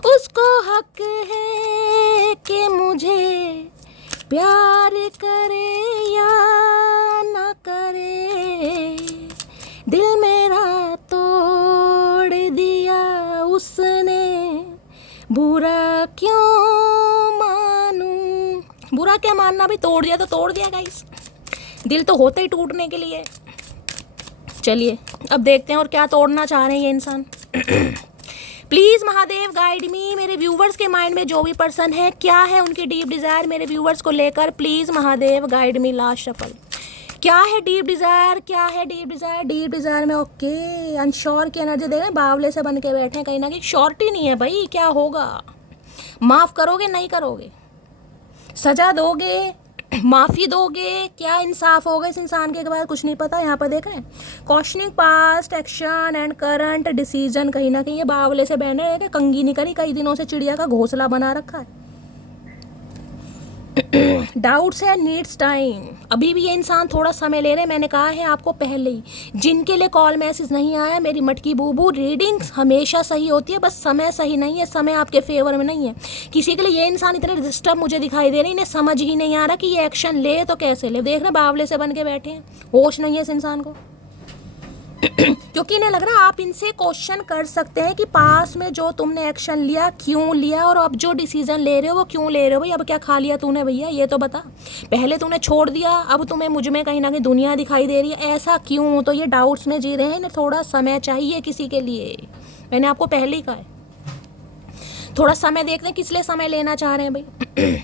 उसको हक है कि मुझे प्यार करे या ना करे, दिल मेरा तोड़ दिया उसने, बुरा क्यों मानूं। बुरा क्या मानना, भी तोड़ दिया तो तोड़ दिया गाइस, दिल तो होते ही टूटने के लिए। चलिए अब देखते हैं और क्या तोड़ना चाह रहे हैं ये इंसान। प्लीज़ महादेव गाइड मी, मेरे व्यूवर्स के माइंड में जो भी पर्सन है, क्या है उनकी डीप डिज़ायर मेरे व्यूवर्स को लेकर। Please Mahadev guide me. Last shuffle, क्या है डीप डिज़ायर, क्या है डीप डिज़ायर। डीप डिज़ायर में ओके अनश्योर की एनर्जी दे रहे हैं, बावले से बन के बैठे हैं, कहीं ना कहीं श्योरिटी नहीं है भाई क्या होगा। माफ़ करोगे नहीं करोगे, सज़ा दोगे माफ़ी दोगे, क्या इंसाफ होगा इस इंसान के बाद कुछ नहीं पता। यहाँ पर देख रहे हैं questioning past action and current decision, कहीं ना कहीं ये बावले से बहने हैं, कंगी नहीं करी, कई दिनों से चिड़िया का घोंसला बना रखा है। डाउट्स है, नीड्स टाइम, अभी भी ये इंसान थोड़ा समय ले रहे हैं। मैंने कहा है आपको पहले ही, जिनके लिए कॉल मैसेज नहीं आया मेरी मटकी बूबू, रीडिंग्स हमेशा सही होती है, बस समय सही नहीं है, समय आपके फेवर में नहीं है। किसी के लिए ये इंसान इतने डिस्टर्ब मुझे दिखाई दे रहे हैं, इन्हें समझ ही नहीं आ रहा कि ये एक्शन ले तो कैसे ले। देख रहे बावले से बन के बैठे हैं, होश नहीं है इस इंसान को। क्योंकि इन्हें लग रहा है आप इनसे क्वेश्चन कर सकते हैं कि पास में जो तुमने एक्शन लिया क्यों लिया, और अब जो डिसीजन ले रहे हो वो क्यों ले रहे हो। भाई अब क्या खा लिया तूने भैया, ये तो बता। पहले तूने छोड़ दिया, अब तुम्हें मुझ में कहीं ना कहीं दुनिया दिखाई दे रही है, ऐसा क्यों। तो ये डाउट्स में जी रहे हैं, इन्हें थोड़ा समय चाहिए किसी के लिए। मैंने आपको पहले ही कहा है थोड़ा समय देखते हैं किस लिए समय लेना चाह रहे हैं भाई।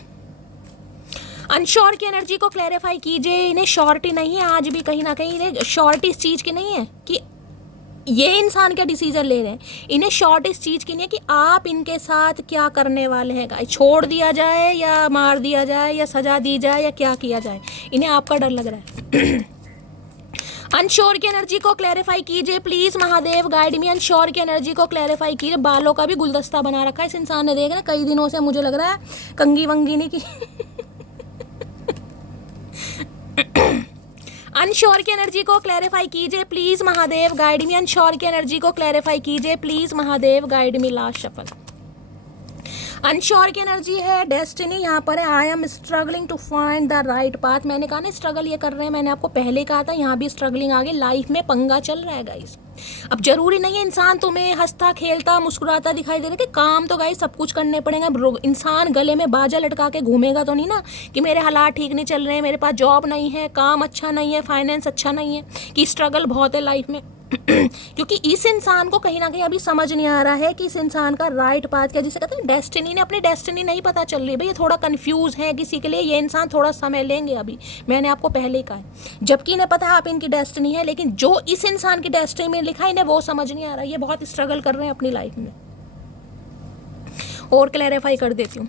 अनश्योर की एनर्जी को क्लैरिफाई कीजिए, इन्हें श्योरिटी नहीं है आज भी, कहीं ना कहीं इन्हें श्योरिटी इस चीज़ की नहीं है कि ये इंसान क्या डिसीजन ले रहे हैं। इन्हें श्योरिटी इस चीज़ की नहीं है कि आप इनके साथ क्या करने वाले हैं। गाइस छोड़ दिया जाए या मार दिया जाए या सजा दी जाए या क्या किया जाए, इन्हें आपका डर लग रहा है। अनश्योर की एनर्जी को क्लैरिफाई कीजिए please Mahadev guide me. Unsure की एनर्जी को क्लैरिफाई कीजिए। बालों का भी गुलदस्ता बना रखा है इस इंसान ने, देख रहे कई दिनों से मुझे लग रहा है कंगी वंगी नहीं की। अनश्योर की एनर्जी को क्लैरिफाई कीजिए please Mahadev guide me. Unsure की एनर्जी को क्लैरिफाई कीजिए please Mahadev guide me. Last shuffle, unsure की एनर्जी है डेस्टिनी, यहाँ पर है I am struggling to find the right path. मैंने कहा ना स्ट्रगल ये कर रहे हैं, मैंने आपको पहले कहा था, यहाँ भी स्ट्रगलिंग आगे, लाइफ में पंगा चल रहा है गाइस। अब जरूरी नहीं है इंसान तुम्हें हंसता खेलता मुस्कुराता दिखाई दे रहा है, कि काम तो गाइस सब कुछ करने पड़ेगा। इंसान गले में बाजा लटका के घूमेगा तो नहीं ना कि मेरे हालात ठीक नहीं चल रहे हैं, मेरे पास जॉब नहीं है, काम अच्छा नहीं है, फाइनेंस अच्छा नहीं है, कि स्ट्रगल बहुत है लाइफ में। क्योंकि इस इंसान को कहीं ना कहीं अभी समझ नहीं आ रहा है कि इस इंसान का राइट पाथ क्या, जिसे कहते हैं डेस्टिनी, ने अपनी डेस्टिनी नहीं पता चल रही है। भाई ये थोड़ा कंफ्यूज है किसी के लिए, ये इंसान थोड़ा समय लेंगे अभी, मैंने आपको पहले ही कहा है। जबकि इन्हें पता है आप इनकी डेस्टिनी है, लेकिन जो इस इंसान की डेस्टिनी में लिखा है इन्हें वो समझ नहीं आ रहा। ये बहुत स्ट्रगल कर रहे हैं अपनी लाइफ में। और क्लैरिफाई कर देती हूँ।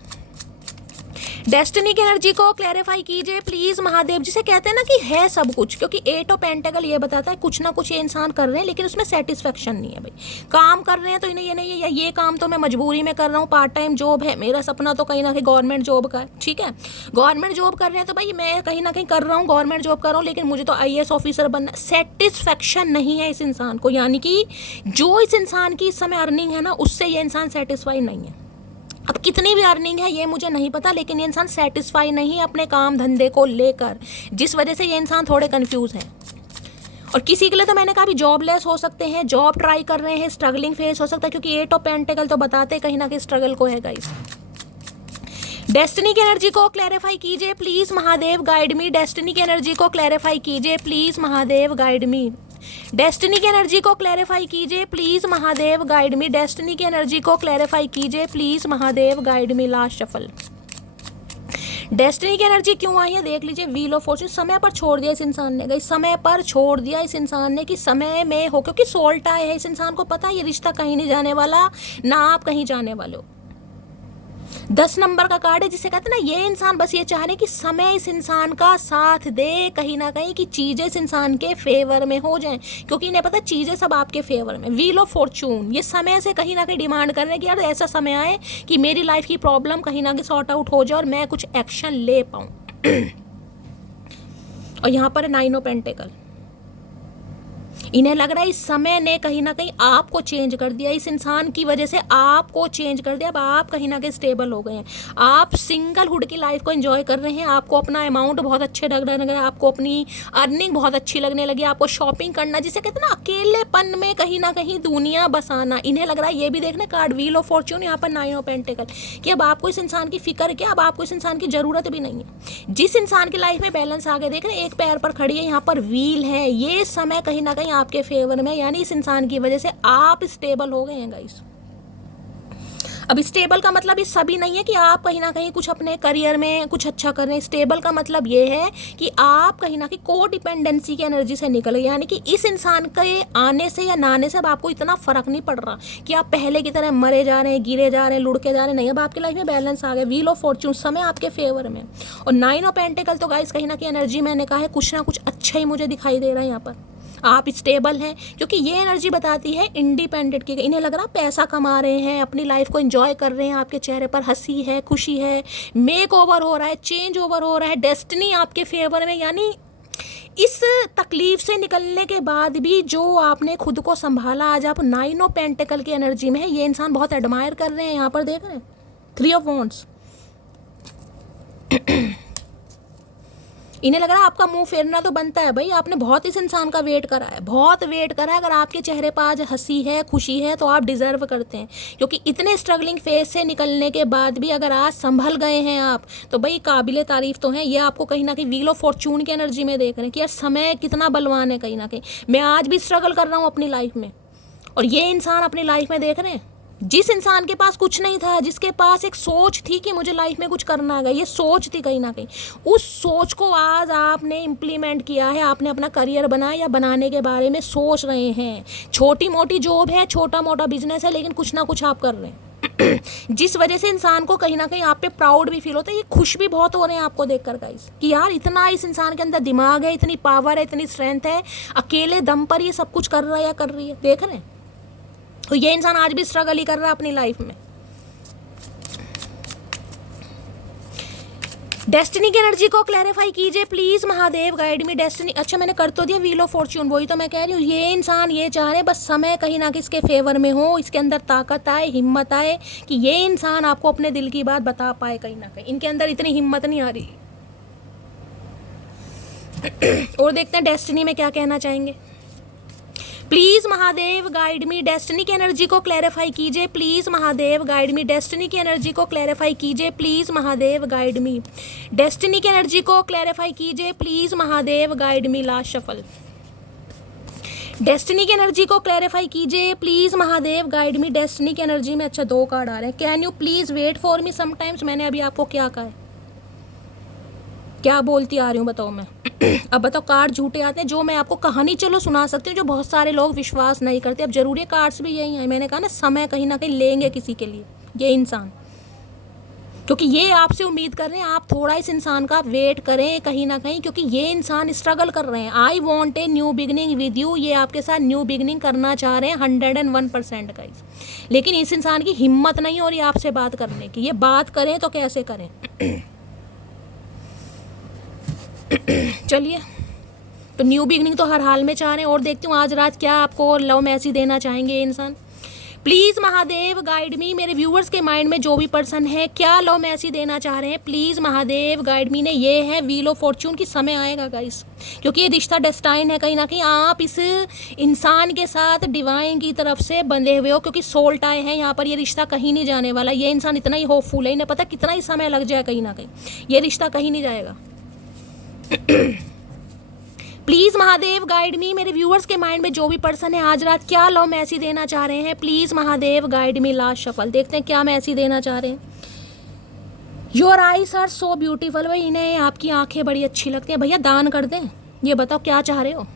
डेस्टिनी की एनर्जी को क्लैरिफाई कीजिए प्लीज महादेव। जिसे कहते हैं ना कि है सब कुछ, क्योंकि 8 ऑफ पेंटेकल ये बताता है कुछ ना कुछ ये इंसान कर रहे हैं लेकिन उसमें सेटिस्फेक्शन नहीं है। भाई काम कर रहे हैं तो इन्हें ये नहीं है ये काम तो मैं मजबूरी में कर रहा हूँ, पार्ट टाइम जॉब है, मेरा सपना तो कहीं ना कहीं गवर्नमेंट जॉब का है। ठीक है, गवर्नमेंट जॉब कर रहे हैं तो भाई मैं कहीं ना कहीं कर रहा हूँ, गवर्नमेंट जॉब कर रहा हूँ, लेकिन मुझे तो IAS ऑफिसर बनना। सेटिस्फेक्शन नहीं है इस इंसान को, यानी कि जो इस इंसान की इस समय अर्निंग है ना उससे ये इंसान सेटिस्फाई नहीं है। अब कितनी भी अर्निंग है ये मुझे नहीं पता, लेकिन ये इंसान सेटिस्फाई नहीं है अपने काम धंधे को लेकर, जिस वजह से ये इंसान थोड़े कंफ्यूज हैं। और किसी के लिए तो मैंने कहा भी जॉबलेस हो सकते हैं, जॉब ट्राई कर रहे हैं, स्ट्रगलिंग फेस हो सकता है, क्योंकि 8 ऑफ पेंटेकल तो बताते कहीं ना कहीं स्ट्रगल को है गाइस। डेस्टिनी की एनर्जी को क्लैरिफाई कीजिए please Mahadev, guide me. Destiny की एनर्जी को क्लैरिफाई कीजिए please Mahadev, guide me. Destiny की एनर्जी को क्लैरिफाई कीजिए please Mahadev, guide me. Destiny की एनर्जी को क्लैरिफाई कीजिए please Mahadev, guide me. Last shuffle. Destiny की एनर्जी क्यों आई है देख लीजिए। Wheel of Fortune. समय पर छोड़ दिया इस इंसान ने, गई समय पर छोड़ दिया इस इंसान ने कि समय में हो, क्योंकि सोल्ट आए है। इस इंसान को पता है ये रिश्ता कहीं नहीं जाने वाला, ना आप कहीं जाने वाले हो। 10 नंबर का कार्ड है, जिसे कहते हैं ना ये इंसान बस ये चाह रहे कि समय इस इंसान का साथ दे कहीं ना कहीं, कि चीजें इस इंसान के फेवर में हो जाएं, क्योंकि इन्हें पता है चीजें सब आपके फेवर में। Wheel of Fortune. ये समय से कहीं ना कहीं डिमांड कर रहे हैं कि यार ऐसा समय आए कि मेरी लाइफ की प्रॉब्लम कहीं ना कहीं सॉर्ट आउट हो जाए और मैं कुछ एक्शन ले पाऊं। और यहाँ पर 9 ऑफ पेंटेकल। इन्हें लग रहा है इस समय ने कहीं ना कहीं आपको चेंज कर दिया, इस इंसान की वजह से आपको चेंज कर दिया। अब आप कहीं ना कहीं स्टेबल हो गए हैं, आप सिंगलहुड की लाइफ को एंजॉय कर रहे हैं, आपको अपना अमाउंट बहुत अच्छे लग रहा है, आपको अपनी अर्निंग बहुत अच्छी लगने लगी, आपको शॉपिंग करना, जिसे कहते हैं ना अकेलेपन में कहीं ना कहीं दुनिया बसाना। इन्हें लग रहा है ये भी देखना कार्ड व्हील ऑफ फॉर्चून, यहाँ पर 9 ऑफ पेंटेकल, कि अब आपको इस इंसान की फिक्र क्या, अब आपको इस इंसान की जरूरत भी नहीं है। जिस इंसान की लाइफ में बैलेंस आ गया, देख रहे हैं एक पैर पर खड़ी है, यहाँ पर व्हील है, ये समय कहीं ना कहीं आपके फेवर में, यानी इस इंसान की वजह से आप स्टेबल हो गए हैं गाइस। अब स्टेबल का मतलब ये सभी नहीं है कि आप कहीं ना कहीं कुछ अपने करियर में कुछ अच्छा कर रहे हैं। स्टेबल का मतलब ये है कि आप कहीं ना कहीं को डिपेंडेंसी की एनर्जी से निकल गए, यानी कि इस इंसान के आने से या ना आने से अब आपको इतना फर्क नहीं पड़ रहा कि आप पहले की तरह मरे जा रहे हैं, गिरे जा रहे हैं, लुढ़के जा रहे हैं। नहीं, अब आपकी लाइफ में बैलेंस आ गया। व्हील ऑफ फॉर्चून, समय आपके फेवर में। और 9 ऑफ पेंटेकल तो गाइस कहीं ना कहीं एनर्जी मैंने कहा है कुछ ना कुछ अच्छा ही मुझे दिखाई दे रहा है। यहाँ पर आप स्टेबल हैं, क्योंकि ये एनर्जी बताती है इंडिपेंडेंट की। इन्हें लग रहा है पैसा कमा रहे हैं, अपनी लाइफ को एंजॉय कर रहे हैं, आपके चेहरे पर हंसी है, खुशी है, मेक ओवर हो रहा है, चेंज ओवर हो रहा है, डेस्टिनी आपके फेवर में। यानी इस तकलीफ से निकलने के बाद भी जो आपने खुद को संभाला, आज आप 9 ऑफ पेंटेकल की एनर्जी में है। ये इंसान बहुत एडमायर कर रहे हैं। यहाँ पर देख रहे हैं 3 ऑफ वॉन्ड्स। इन्हें लग रहा है आपका मुंह फेरना तो बनता है भाई, आपने बहुत इस इंसान का वेट करा है, बहुत वेट करा है। अगर आपके चेहरे पर आज हंसी है, खुशी है, तो आप डिजर्व करते हैं, क्योंकि इतने स्ट्रगलिंग फेज से निकलने के बाद भी अगर आज संभल गए हैं आप, तो भाई काबिले तारीफ तो हैं। ये आपको कहीं ना कहीं व्हील ऑफ फॉर्चून की एनर्जी में देख रहे हैं कि यार समय कितना बलवान है। कहीं ना कहीं मैं आज भी स्ट्रगल कर रहा हूँ अपनी लाइफ में, और ये इंसान अपनी लाइफ में देख रहे हैं जिस इंसान के पास कुछ नहीं था, जिसके पास एक सोच थी कि मुझे लाइफ में कुछ करना है, ये सोच थी कहीं ना कहीं, उस सोच को आज आपने इम्प्लीमेंट किया है, आपने अपना करियर बनाया या बनाने के बारे में सोच रहे हैं। छोटी मोटी जॉब है, छोटा मोटा बिजनेस है, लेकिन कुछ ना कुछ आप कर रहे हैं जिस वजह से इंसान को कहीं ना कहीं आप पे प्राउड भी फील होता है। ये खुश भी बहुत हो रहे हैं आपको देखकर गाइस, कि यार इतना इस इंसान के अंदर दिमाग है, इतनी पावर है, इतनी स्ट्रेंथ है, अकेले दम पर ये सब कुछ कर रहा है या कर रही है। देख रहे हैं, तो ये इंसान आज भी स्ट्रगल ही कर रहा है अपनी लाइफ में। डेस्टिनी की एनर्जी को क्लैरिफाई कीजिए please Mahadev, guide me. Destiny, अच्छा मैंने कर तो दिया व्हील ऑफ फॉर्चून, वही तो मैं कह रही हूँ। ये इंसान ये चाह रहे बस समय कहीं ना कहीं इसके फेवर में हो, इसके अंदर ताकत आए, हिम्मत आए, कि ये इंसान आपको अपने दिल की बात बता पाए। कहीं ना कहीं इनके अंदर इतनी हिम्मत नहीं आ रही। और देखते हैं डेस्टिनी में क्या कहना चाहेंगे। Please Mahadev guide me. Destiny की एनर्जी को क्लैरिफाई कीजिए please Mahadev, guide me. Destiny की एनर्जी को क्लैरिफाई कीजिए please Mahadev, guide me. Destiny की एनर्जी को क्लैरिफाई कीजिए please Mahadev, guide me. Last shuffle. Destiny की एनर्जी को क्लैरिफाई कीजिए please Mahadev, guide me. Destiny की एनर्जी में अच्छा 2 कार्ड आ रहे हैं। Can you please wait for me sometimes. मैंने अभी आपको क्या कहा है, क्या बोलती आ रही हूँ बताओ मैं। अब बताओ, कार्ड झूठे आते हैं। जो मैं आपको कहानी चलो सुना सकती हूँ, जो बहुत सारे लोग विश्वास नहीं करते। अब जरूरी कार्ड्स भी यही है। मैंने कहा ना समय कहीं ना कहीं लेंगे किसी के लिए ये इंसान, क्योंकि ये आपसे उम्मीद कर रहे हैं, आप थोड़ा इस इंसान का वेट करें कहीं ना कहीं, क्योंकि ये इंसान स्ट्रगल कर रहे हैं। I want a new beginning with you, ये आपके साथ न्यू बिगनिंग करना चाह रहे हैं 101% गाइस। लेकिन इस इंसान की हिम्मत नहीं हो रही आपसे बात करने की। ये बात करें तो कैसे करें? चलिए, तो न्यू बिगनिंग तो हर हाल में चाह रहे हैं। और देखती हूँ आज रात क्या आपको लव मैसेज देना चाहेंगे ये इंसान। प्लीज़ महादेव गाइड मी, मेरे व्यूअर्स के माइंड में जो भी पर्सन है क्या लव मैसेज देना चाह रहे हैं, प्लीज़ महादेव गाइड मी। ने ये है व्हील ऑफ फॉर्च्यून की समय आएगा गाइस, क्योंकि ये रिश्ता डेस्टाइन है कहीं ना कहीं। आप इस इंसान के साथ डिवाइन की तरफ से बंधे हुए हो, क्योंकि सोल टाई है यहाँ पर। ये रिश्ता कहीं नहीं जाने वाला। ये इंसान इतना ही होपफुल है, इन्हें पता कितना ही समय लग जाए कहीं ना कहीं, ये रिश्ता कहीं नहीं जाएगा। प्लीज़ महादेव गाइड मी, मेरे व्यूअर्स के माइंड में जो भी पर्सन है आज रात क्या लव मैसेज देना चाह रहे हैं, please Mahadev guide me. Last shuffle देखते हैं क्या मैसेज देना चाह रहे हैं। Your eyes are so beautiful, भाई इन्हें आपकी आंखें बड़ी अच्छी लगती हैं। भैया दान कर दें, ये बताओ क्या चाह रहे हो।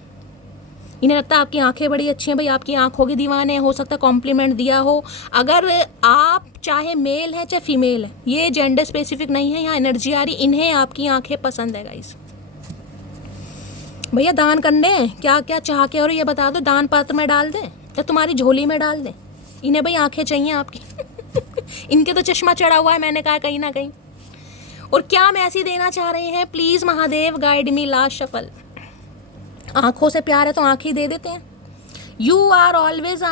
इन्हें लगता है आपकी आंखें बड़ी अच्छी हैं, भाई आपकी आंखों के दीवाने, हो सकता है कॉम्प्लीमेंट दिया हो। अगर आप चाहे मेल है चाहे फीमेल है, ये जेंडर स्पेसिफिक नहीं है, यहाँ एनर्जी आ रही, इन्हें आपकी आंखें पसंद है गाइस। भैया दान करने क्या क्या चाह के, और ये बता दो दान पात्र में डाल दें या तुम्हारी झोली में डाल दें। इन्हें भाई आंखें चाहिए आपकी। इनके तो चश्मा चढ़ा हुआ है, मैंने कहा कहीं ना कहीं। और क्या मैसेज देना चाह रहे हैं, please Mahadev guide me. Last shuffle, आंखों से प्यार है तो आंखें दे देते हैं। यू आर ऑलवेज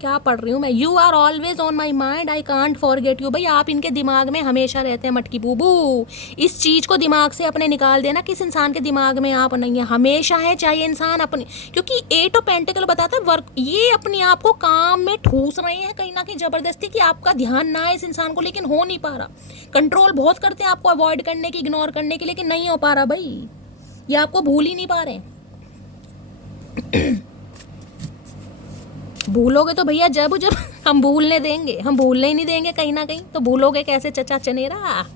क्या पढ़ रही हूँ मैं, you are always on my mind, I can't forget you. भाई आप इनके दिमाग में हमेशा रहते हैं मटकी बूबू। इस चीज़ को दिमाग से अपने निकाल देना, किस इंसान के दिमाग में आप नहीं है, हमेशा है। चाहे इंसान अपने, क्योंकि 8 ऑफ पेंटिकल बताता है वर्क, ये अपने आप को काम में ठूस रहे हैं कहीं ना कहीं ज़बरदस्ती, कि आपका ध्यान ना है इस इंसान को, लेकिन हो नहीं पा रहा। कंट्रोल बहुत करते हैं आपको अवॉइड करने की, इग्नोर करने की, लेकिन नहीं हो पा रहा भाई। ये आपको भूल ही नहीं पा रहे। भूलोगे तो भैया जब जब हम भूलने देंगे, हम भूलने ही नहीं देंगे कहीं ना कहीं, तो भूलोगे कैसे चचा चनेरा।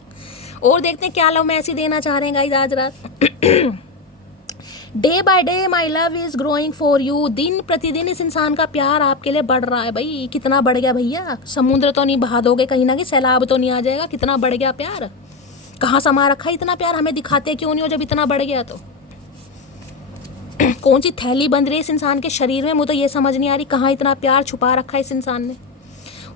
और देखते हैं क्या लव मैसेज देना चाह रहे हैं गाइस आज रात। Day by day my love is growing for you, दिन प्रतिदिन इस इंसान का प्यार आपके लिए बढ़ रहा है। भाई कितना बढ़ गया भैया, समुद्र तो नहीं बहा दोगे कहीं ना कहीं, सैलाब तो नहीं आ जाएगा, कितना बढ़ गया प्यार। कहाँ समा रखा है इतना प्यार, हमें दिखाते क्यों नहीं हो जब इतना बढ़ गया तो। कौन सी थैली बंध रही है इस इंसान के शरीर में, मुझे तो ये समझ नहीं आ रही कहाँ इतना प्यार छुपा रखा है इस इंसान ने।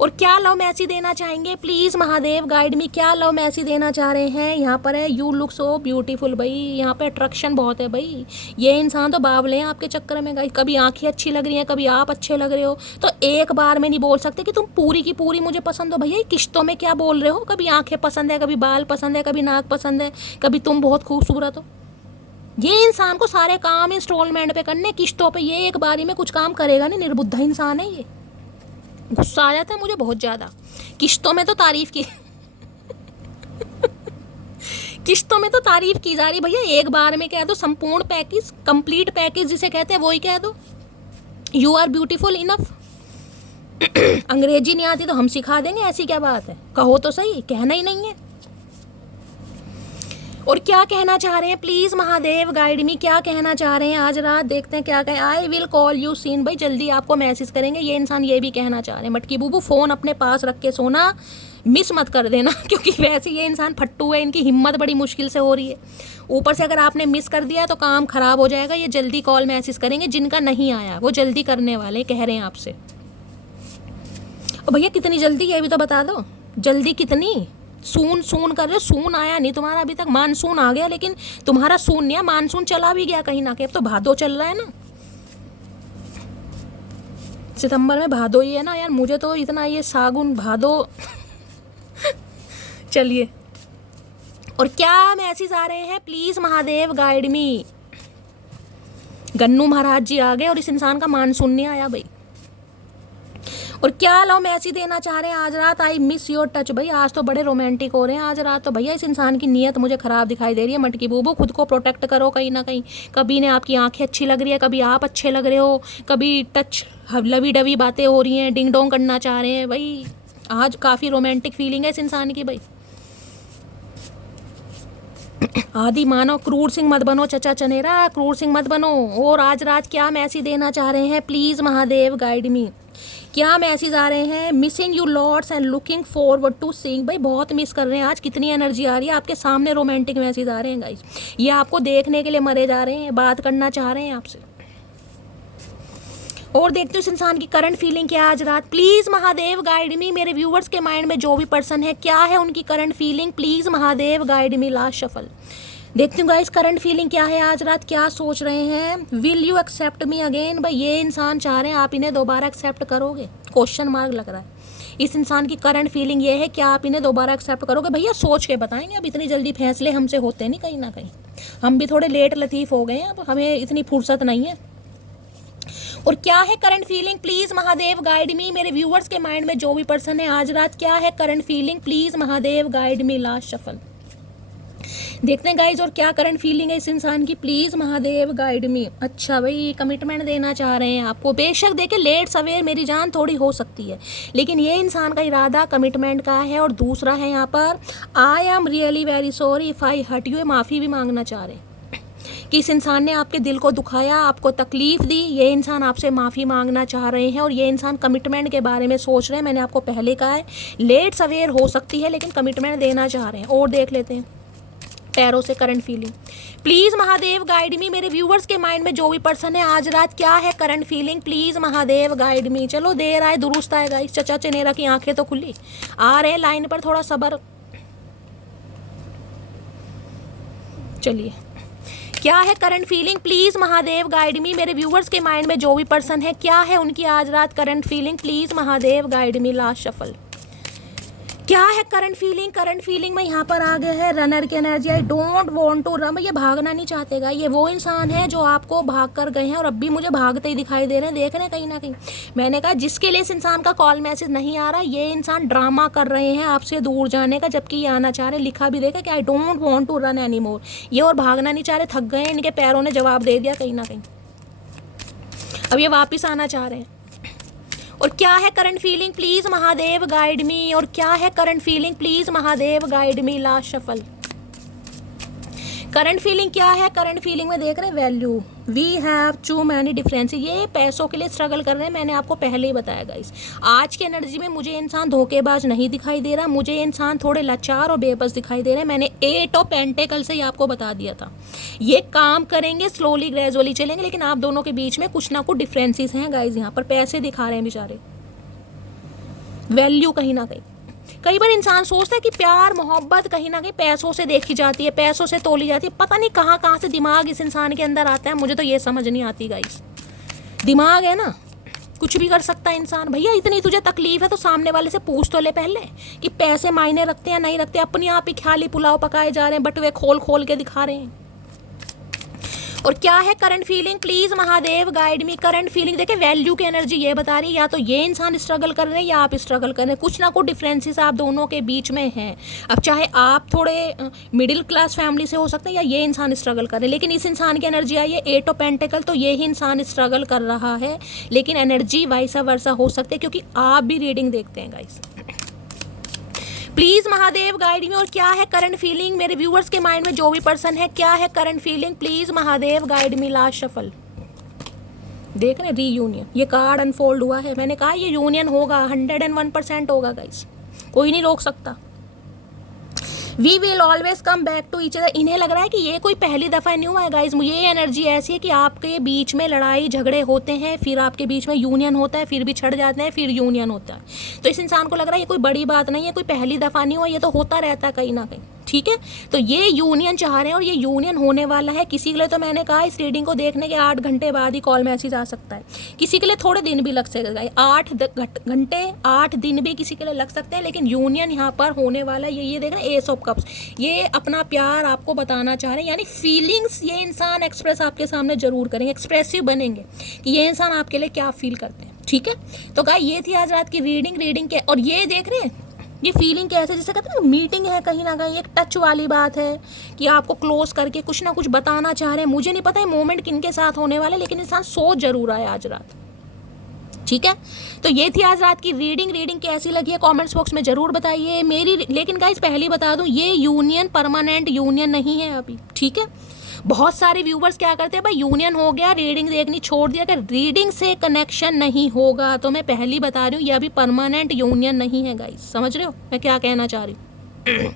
और क्या लव मैसेज देना चाहेंगे, प्लीज़ महादेव गाइड मी। क्या लव मैसेज देना चाह रहे हैं। यहाँ पर है यू लुक सो ब्यूटीफुल, भाई यहाँ पे अट्रैक्शन बहुत है भाई। ये इंसान तो बावले हैं आपके चक्कर में गाइस, कभी आंखें अच्छी लग रही हैं, कभी आप अच्छे लग रहे हो, तो एक बार में नहीं बोल सकते कि तुम पूरी की पूरी मुझे पसंद हो। भैया किश्तों में क्या बोल रहे हो, कभी आंखें पसंद है, कभी बाल पसंद है, कभी नाक पसंद है, कभी तुम बहुत खूबसूरत हो। ये इंसान को सारे काम इंस्टॉलमेंट पे करने, किश्तों पे, ये एक बारी में कुछ काम करेगा नहीं। निर्बुद्धा इंसान है ये। गुस्सा आ जाता है मुझे बहुत ज़्यादा। किश्तों में तो तारीफ की किश्तों में तो तारीफ की जा रही भैया, एक बार में कह दो संपूर्ण पैकेज, कंप्लीट पैकेज जिसे कहते हैं, वही कह दो। You are beautiful enough. अंग्रेजी नहीं आती तो हम सिखा देंगे, ऐसी क्या बात है, कहो तो सही, कहना ही नहीं है। और क्या कहना चाह रहे हैं, प्लीज़ महादेव गाइड मी। क्या कहना चाह रहे हैं आज रात, देखते हैं क्या कहें। I will call you seen, भाई जल्दी आपको मैसेज करेंगे। ये इंसान ये भी कहना चाह रहे हैं, मटकी बूबू फ़ोन अपने पास रख के सोना, मिस मत कर देना, क्योंकि वैसे ये इंसान फट्टू है, इनकी हिम्मत बड़ी मुश्किल से हो रही है। ऊपर से अगर आपने मिस कर दिया तो काम ख़राब हो जाएगा। ये जल्दी कॉल मैसेज करेंगे, जिनका नहीं आया वो जल्दी करने वाले कह रहे हैं आपसे। और भैया कितनी जल्दी, ये भी तो बता दो, जल्दी कितनी। सून सून कर रहे हो, सून आया नहीं तुम्हारा अभी तक। मानसून आ गया लेकिन तुम्हारा सून नहीं है, मानसून चला भी गया कहीं ना कहीं। अब तो भादो चल रहा है ना, सितंबर में भादो ही है ना यार, मुझे तो इतना ये सागुन भादो। चलिए, और क्या मैसेज आ रहे हैं, please Mahadev guide me. Gannu Maharaj ji आ गए और इस इंसान का मानसून नहीं आया भाई। और क्या लव मैसेज देना चाह रहे हैं आज रात। आई मिस योर टच, भाई आज तो बड़े रोमांटिक हो रहे हैं आज रात तो। भैया इस इंसान की नीयत मुझे ख़राब दिखाई दे रही है। मटकी बूबू खुद को प्रोटेक्ट करो कहीं ना कहीं। कभी ने आपकी आंखें अच्छी लग रही है, कभी आप अच्छे लग रहे हो, कभी टच लवी डवी बातें हो रही हैं, डिंग डोंग करना चाह रहे हैं। भाई आज काफ़ी रोमांटिक फीलिंग है इस इंसान की भाई। आदि मानो, क्रूर सिंह मत बनो चचा चनेरा, क्रूर सिंह मत बनो। और आज रात क्या मैसेज देना चाह रहे हैं, प्लीज़ महादेव गाइड मी। क्या मैसेज आ रहे हैं? Missing you lots and looking forward to seeing. भाई बहुत मिस कर रहे हैं आज, कितनी एनर्जी आ रही है आपके सामने, रोमांटिक मैसेज आ रहे हैं गाइस। ये आपको देखने के लिए मरे जा रहे हैं, बात करना चाह रहे हैं आपसे। और देखते हो इस इंसान की करंट फीलिंग क्या है आज रात। प्लीज महादेव गाइड मी, मेरे व्यूवर्स के माइंड में जो भी पर्सन है, क्या है उनकी current feeling, please Mahadev guide me. Last shuffle देखती हूँ गाइस, करंट फीलिंग क्या है आज रात, क्या सोच रहे हैं। Will you accept me again. भाई ये इंसान चाह रहे हैं आप इन्हें दोबारा एक्सेप्ट करोगे, क्वेश्चन मार्क लग रहा है। इस इंसान की करंट फीलिंग ये है, क्या आप इन्हें दोबारा एक्सेप्ट करोगे। भैया सोच के बताएंगे, अब इतनी जल्दी फैसले हमसे होते नहीं, कहीं ना कहीं हम भी थोड़े लेट लतीफ़ हो गए हैं, अब हमें इतनी फुर्सत नहीं है। और क्या है current feeling, please Mahadev guide मी, मेरे व्यूअर्स के माइंड में जो भी पर्सन है आज रात, क्या है current feeling, please Mahadev guide me. Last shuffle देखते हैं गाइज, और क्या करंट फीलिंग है इस इंसान की, प्लीज महादेव गाइड मी। अच्छा भाई कमिटमेंट देना चाह रहे हैं आपको, बेशक देखे लेट सवेर मेरी जान थोड़ी हो सकती है, लेकिन ये इंसान का इरादा कमिटमेंट का है। और दूसरा है यहाँ पर, I am really very sorry if I hurt you, माफ़ी भी मांगना चाह रहे हैं कि इस इंसान ने आपके दिल को दुखाया, आपको तकलीफ दी, ये इंसान आपसे माफ़ी मांगना चाह रहे हैं। और ये इंसान कमिटमेंट के बारे में सोच रहे हैं, मैंने आपको पहले कहा है लेट सवेर हो सकती है, लेकिन कमिटमेंट देना चाह रहे हैं। और देख लेते हैं पैरों से current feeling, please Mahadev guide मी, मेरे व्यूवर्स के माइंड में जो भी पर्सन है आज रात, क्या है current feeling, please Mahadev guide मी। चलो देर आए दुरुस्त आएगा, इस चचा चनेरा की आंखें तो खुली आ रहे हैं लाइन पर, थोड़ा सब्र। चलिए क्या है current feeling, please Mahadev guide मी, मेरे व्यूवर्स के माइंड में जो भी पर्सन है, क्या है उनकी आज रात current feeling, please Mahadev guide me. Last shuffle क्या है करंट फीलिंग, करंट फीलिंग में यहाँ पर आ गया है रनर की energy. I don't want to run, ये भागना नहीं चाहतेगा, ये वो इंसान है जो आपको भाग कर गए हैं और अब भी मुझे भागते ही दिखाई दे रहे हैं, देख रहे हैं कहीं ना कहीं। मैंने कहा जिसके लिए इस इंसान का कॉल मैसेज नहीं आ रहा, ये इंसान ड्रामा कर रहे हैं आपसे दूर जाने का, जबकि ये आना चाह रहे हैं। लिखा भी देखा कि I don't want to run anymore, ये और भागना नहीं चाह रहे, थक गए हैं, इनके पैरों ने जवाब दे दिया कहीं ना कहीं, अब ये वापस आना चाह रहे हैं। और क्या है current feeling, please Mahadev guide me, और क्या है current feeling, please Mahadev guide me. Last shuffle current feeling क्या है, करंट फीलिंग में देख रहे हैं value, we have too many difference, ये पैसों के लिए स्ट्रगल कर रहे हैं, मैंने आपको पहले ही बताया गाइस। आज की एनर्जी में मुझे इंसान धोखेबाज नहीं दिखाई दे रहा, मुझे इंसान थोड़े लाचार और बेबस दिखाई दे रहे हैं। मैंने 8 ऑफ पेंटेकल से ही आपको बता दिया था, ये काम करेंगे, स्लोली ग्रेजुअली चलेंगे, लेकिन आप दोनों के बीच में कुछ ना कुछ डिफरेंसेस हैं गाइस। यहाँ पर पैसे दिखा रहे हैं बेचारे, वैल्यू कहीं ना कहीं। कई बार इंसान सोचता है कि प्यार मोहब्बत कहीं ना कहीं पैसों से देखी जाती है, पैसों से तोली जाती है, पता नहीं कहाँ कहाँ से दिमाग इस इंसान के अंदर आता है, मुझे तो ये समझ नहीं आती गाइस। दिमाग है ना, कुछ भी कर सकता है इंसान। भैया इतनी तुझे तकलीफ है तो सामने वाले से पूछ तो ले पहले कि पैसे मायने रखते हैं नहीं रखते, अपने आप ही ख्याली पुलाव पकाए जा रहे हैं, बटुए खोल खोल के दिखा रहे हैं। और क्या है current feeling, please Mahadev guide me, current feeling देखे वैल्यू की एनर्जी ये बता रही है, या तो ये इंसान स्ट्रगल कर रहे हैं या आप स्ट्रगल कर रहे हैं, कुछ ना कुछ डिफरेंसेस आप दोनों के बीच में हैं। अब चाहे आप थोड़े मिडिल क्लास फैमिली से हो सकते हैं या ये इंसान स्ट्रगल कर रहे हैं, लेकिन इस इंसान की एनर्जी आई है 8 ऑफ पेंटिकल, तो ये ही इंसान स्ट्रगल कर रहा है, लेकिन एनर्जी वाइसा वर्सा हो सकती है, क्योंकि आप भी रीडिंग देखते हैं गाइस। प्लीज महादेव गाइड में, और क्या है करंट फीलिंग, मेरे व्यूअर्स के माइंड में जो भी पर्सन है, क्या है current feeling, please Mahadev guide me. Last shuffle देख रहे रीयूनियन, ये कार्ड अनफोल्ड हुआ है, मैंने कहा ये यूनियन होगा, 101% होगा गाइस, कोई नहीं रोक सकता। We will always come back to each other, इन्हें लग रहा है कि ये कोई पहली दफ़ा नहीं हुआ है गाइज। मुझे ये एनर्जी ऐसी है कि आपके बीच में लड़ाई झगड़े होते हैं, फिर आपके बीच में यूनियन होता है, फिर भी छड़ जाते हैं, फिर यूनियन होता है। तो इस इंसान को लग रहा है ये कोई बड़ी बात नहीं है, कोई पहली दफ़ा नहीं हुआ, ये तो होता रहता है कहीं ना कहीं, ठीक है। तो ये यूनियन चाह रहे हैं और ये यूनियन होने वाला है। किसी के लिए तो मैंने कहा इस रीडिंग को देखने के 8 घंटे बाद ही कॉल मैसेज आ सकता है, किसी के लिए थोड़े दिन भी लग सकता है, 8 घंटे 8 दिन भी किसी के लिए लग सकते हैं, लेकिन यूनियन यहाँ पर होने वाला है। ये देख रहे हैं एस ऑफ कप्स, ये अपना प्यार आपको बताना चाह रहे हैं, यानी फीलिंग्स ये इंसान एक्सप्रेस आपके सामने जरूर करेंगे, एक्सप्रेसिव बनेंगे कि ये इंसान आपके लिए क्या फील करते हैं, ठीक है। तो गाइस ये थी आज रात की रीडिंग के, और ये देख रहे हैं ये फीलिंग कैसे, जैसे कहते हैं मीटिंग है कहीं ना कहीं, एक टच वाली बात है कि आपको क्लोज करके कुछ ना कुछ बताना चाह रहे हैं। मुझे नहीं पता ये मोमेंट किनके साथ होने वाला है, लेकिन इंसान सोच जरूर आए आज रात, ठीक है। तो ये थी आज रात की रीडिंग कैसी लगी है कमेंट्स बॉक्स में जरूर बताइए मेरी। लेकिन गाइस पहले बता दूं, ये यूनियन परमानेंट यूनियन नहीं है अभी, ठीक है। बहुत सारे व्यूवर्स क्या करते हैं भाई, यूनियन हो गया, रीडिंग देखनी छोड़ दिया, अगर रीडिंग से कनेक्शन नहीं होगा तो मैं पहली बता रही हूँ यह अभी परमानेंट यूनियन नहीं है गाइस, समझ रहे हो मैं क्या कहना चाह रही हूँ।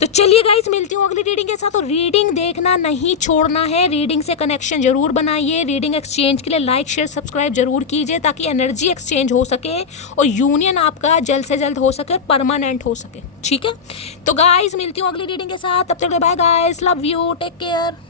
तो चलिए गाइस मिलती हूँ अगली रीडिंग के साथ। तो रीडिंग देखना नहीं छोड़ना है, रीडिंग से कनेक्शन जरूर बनाइए, रीडिंग एक्सचेंज के लिए लाइक शेयर सब्सक्राइब जरूर कीजिए ताकि एनर्जी एक्सचेंज हो सके और यूनियन आपका जल्द से जल्द हो सके और परमानेंट हो सके, ठीक है। तो गाइस मिलती हूँ अगली रीडिंग के साथ, तब तक bye guys, love you, take care.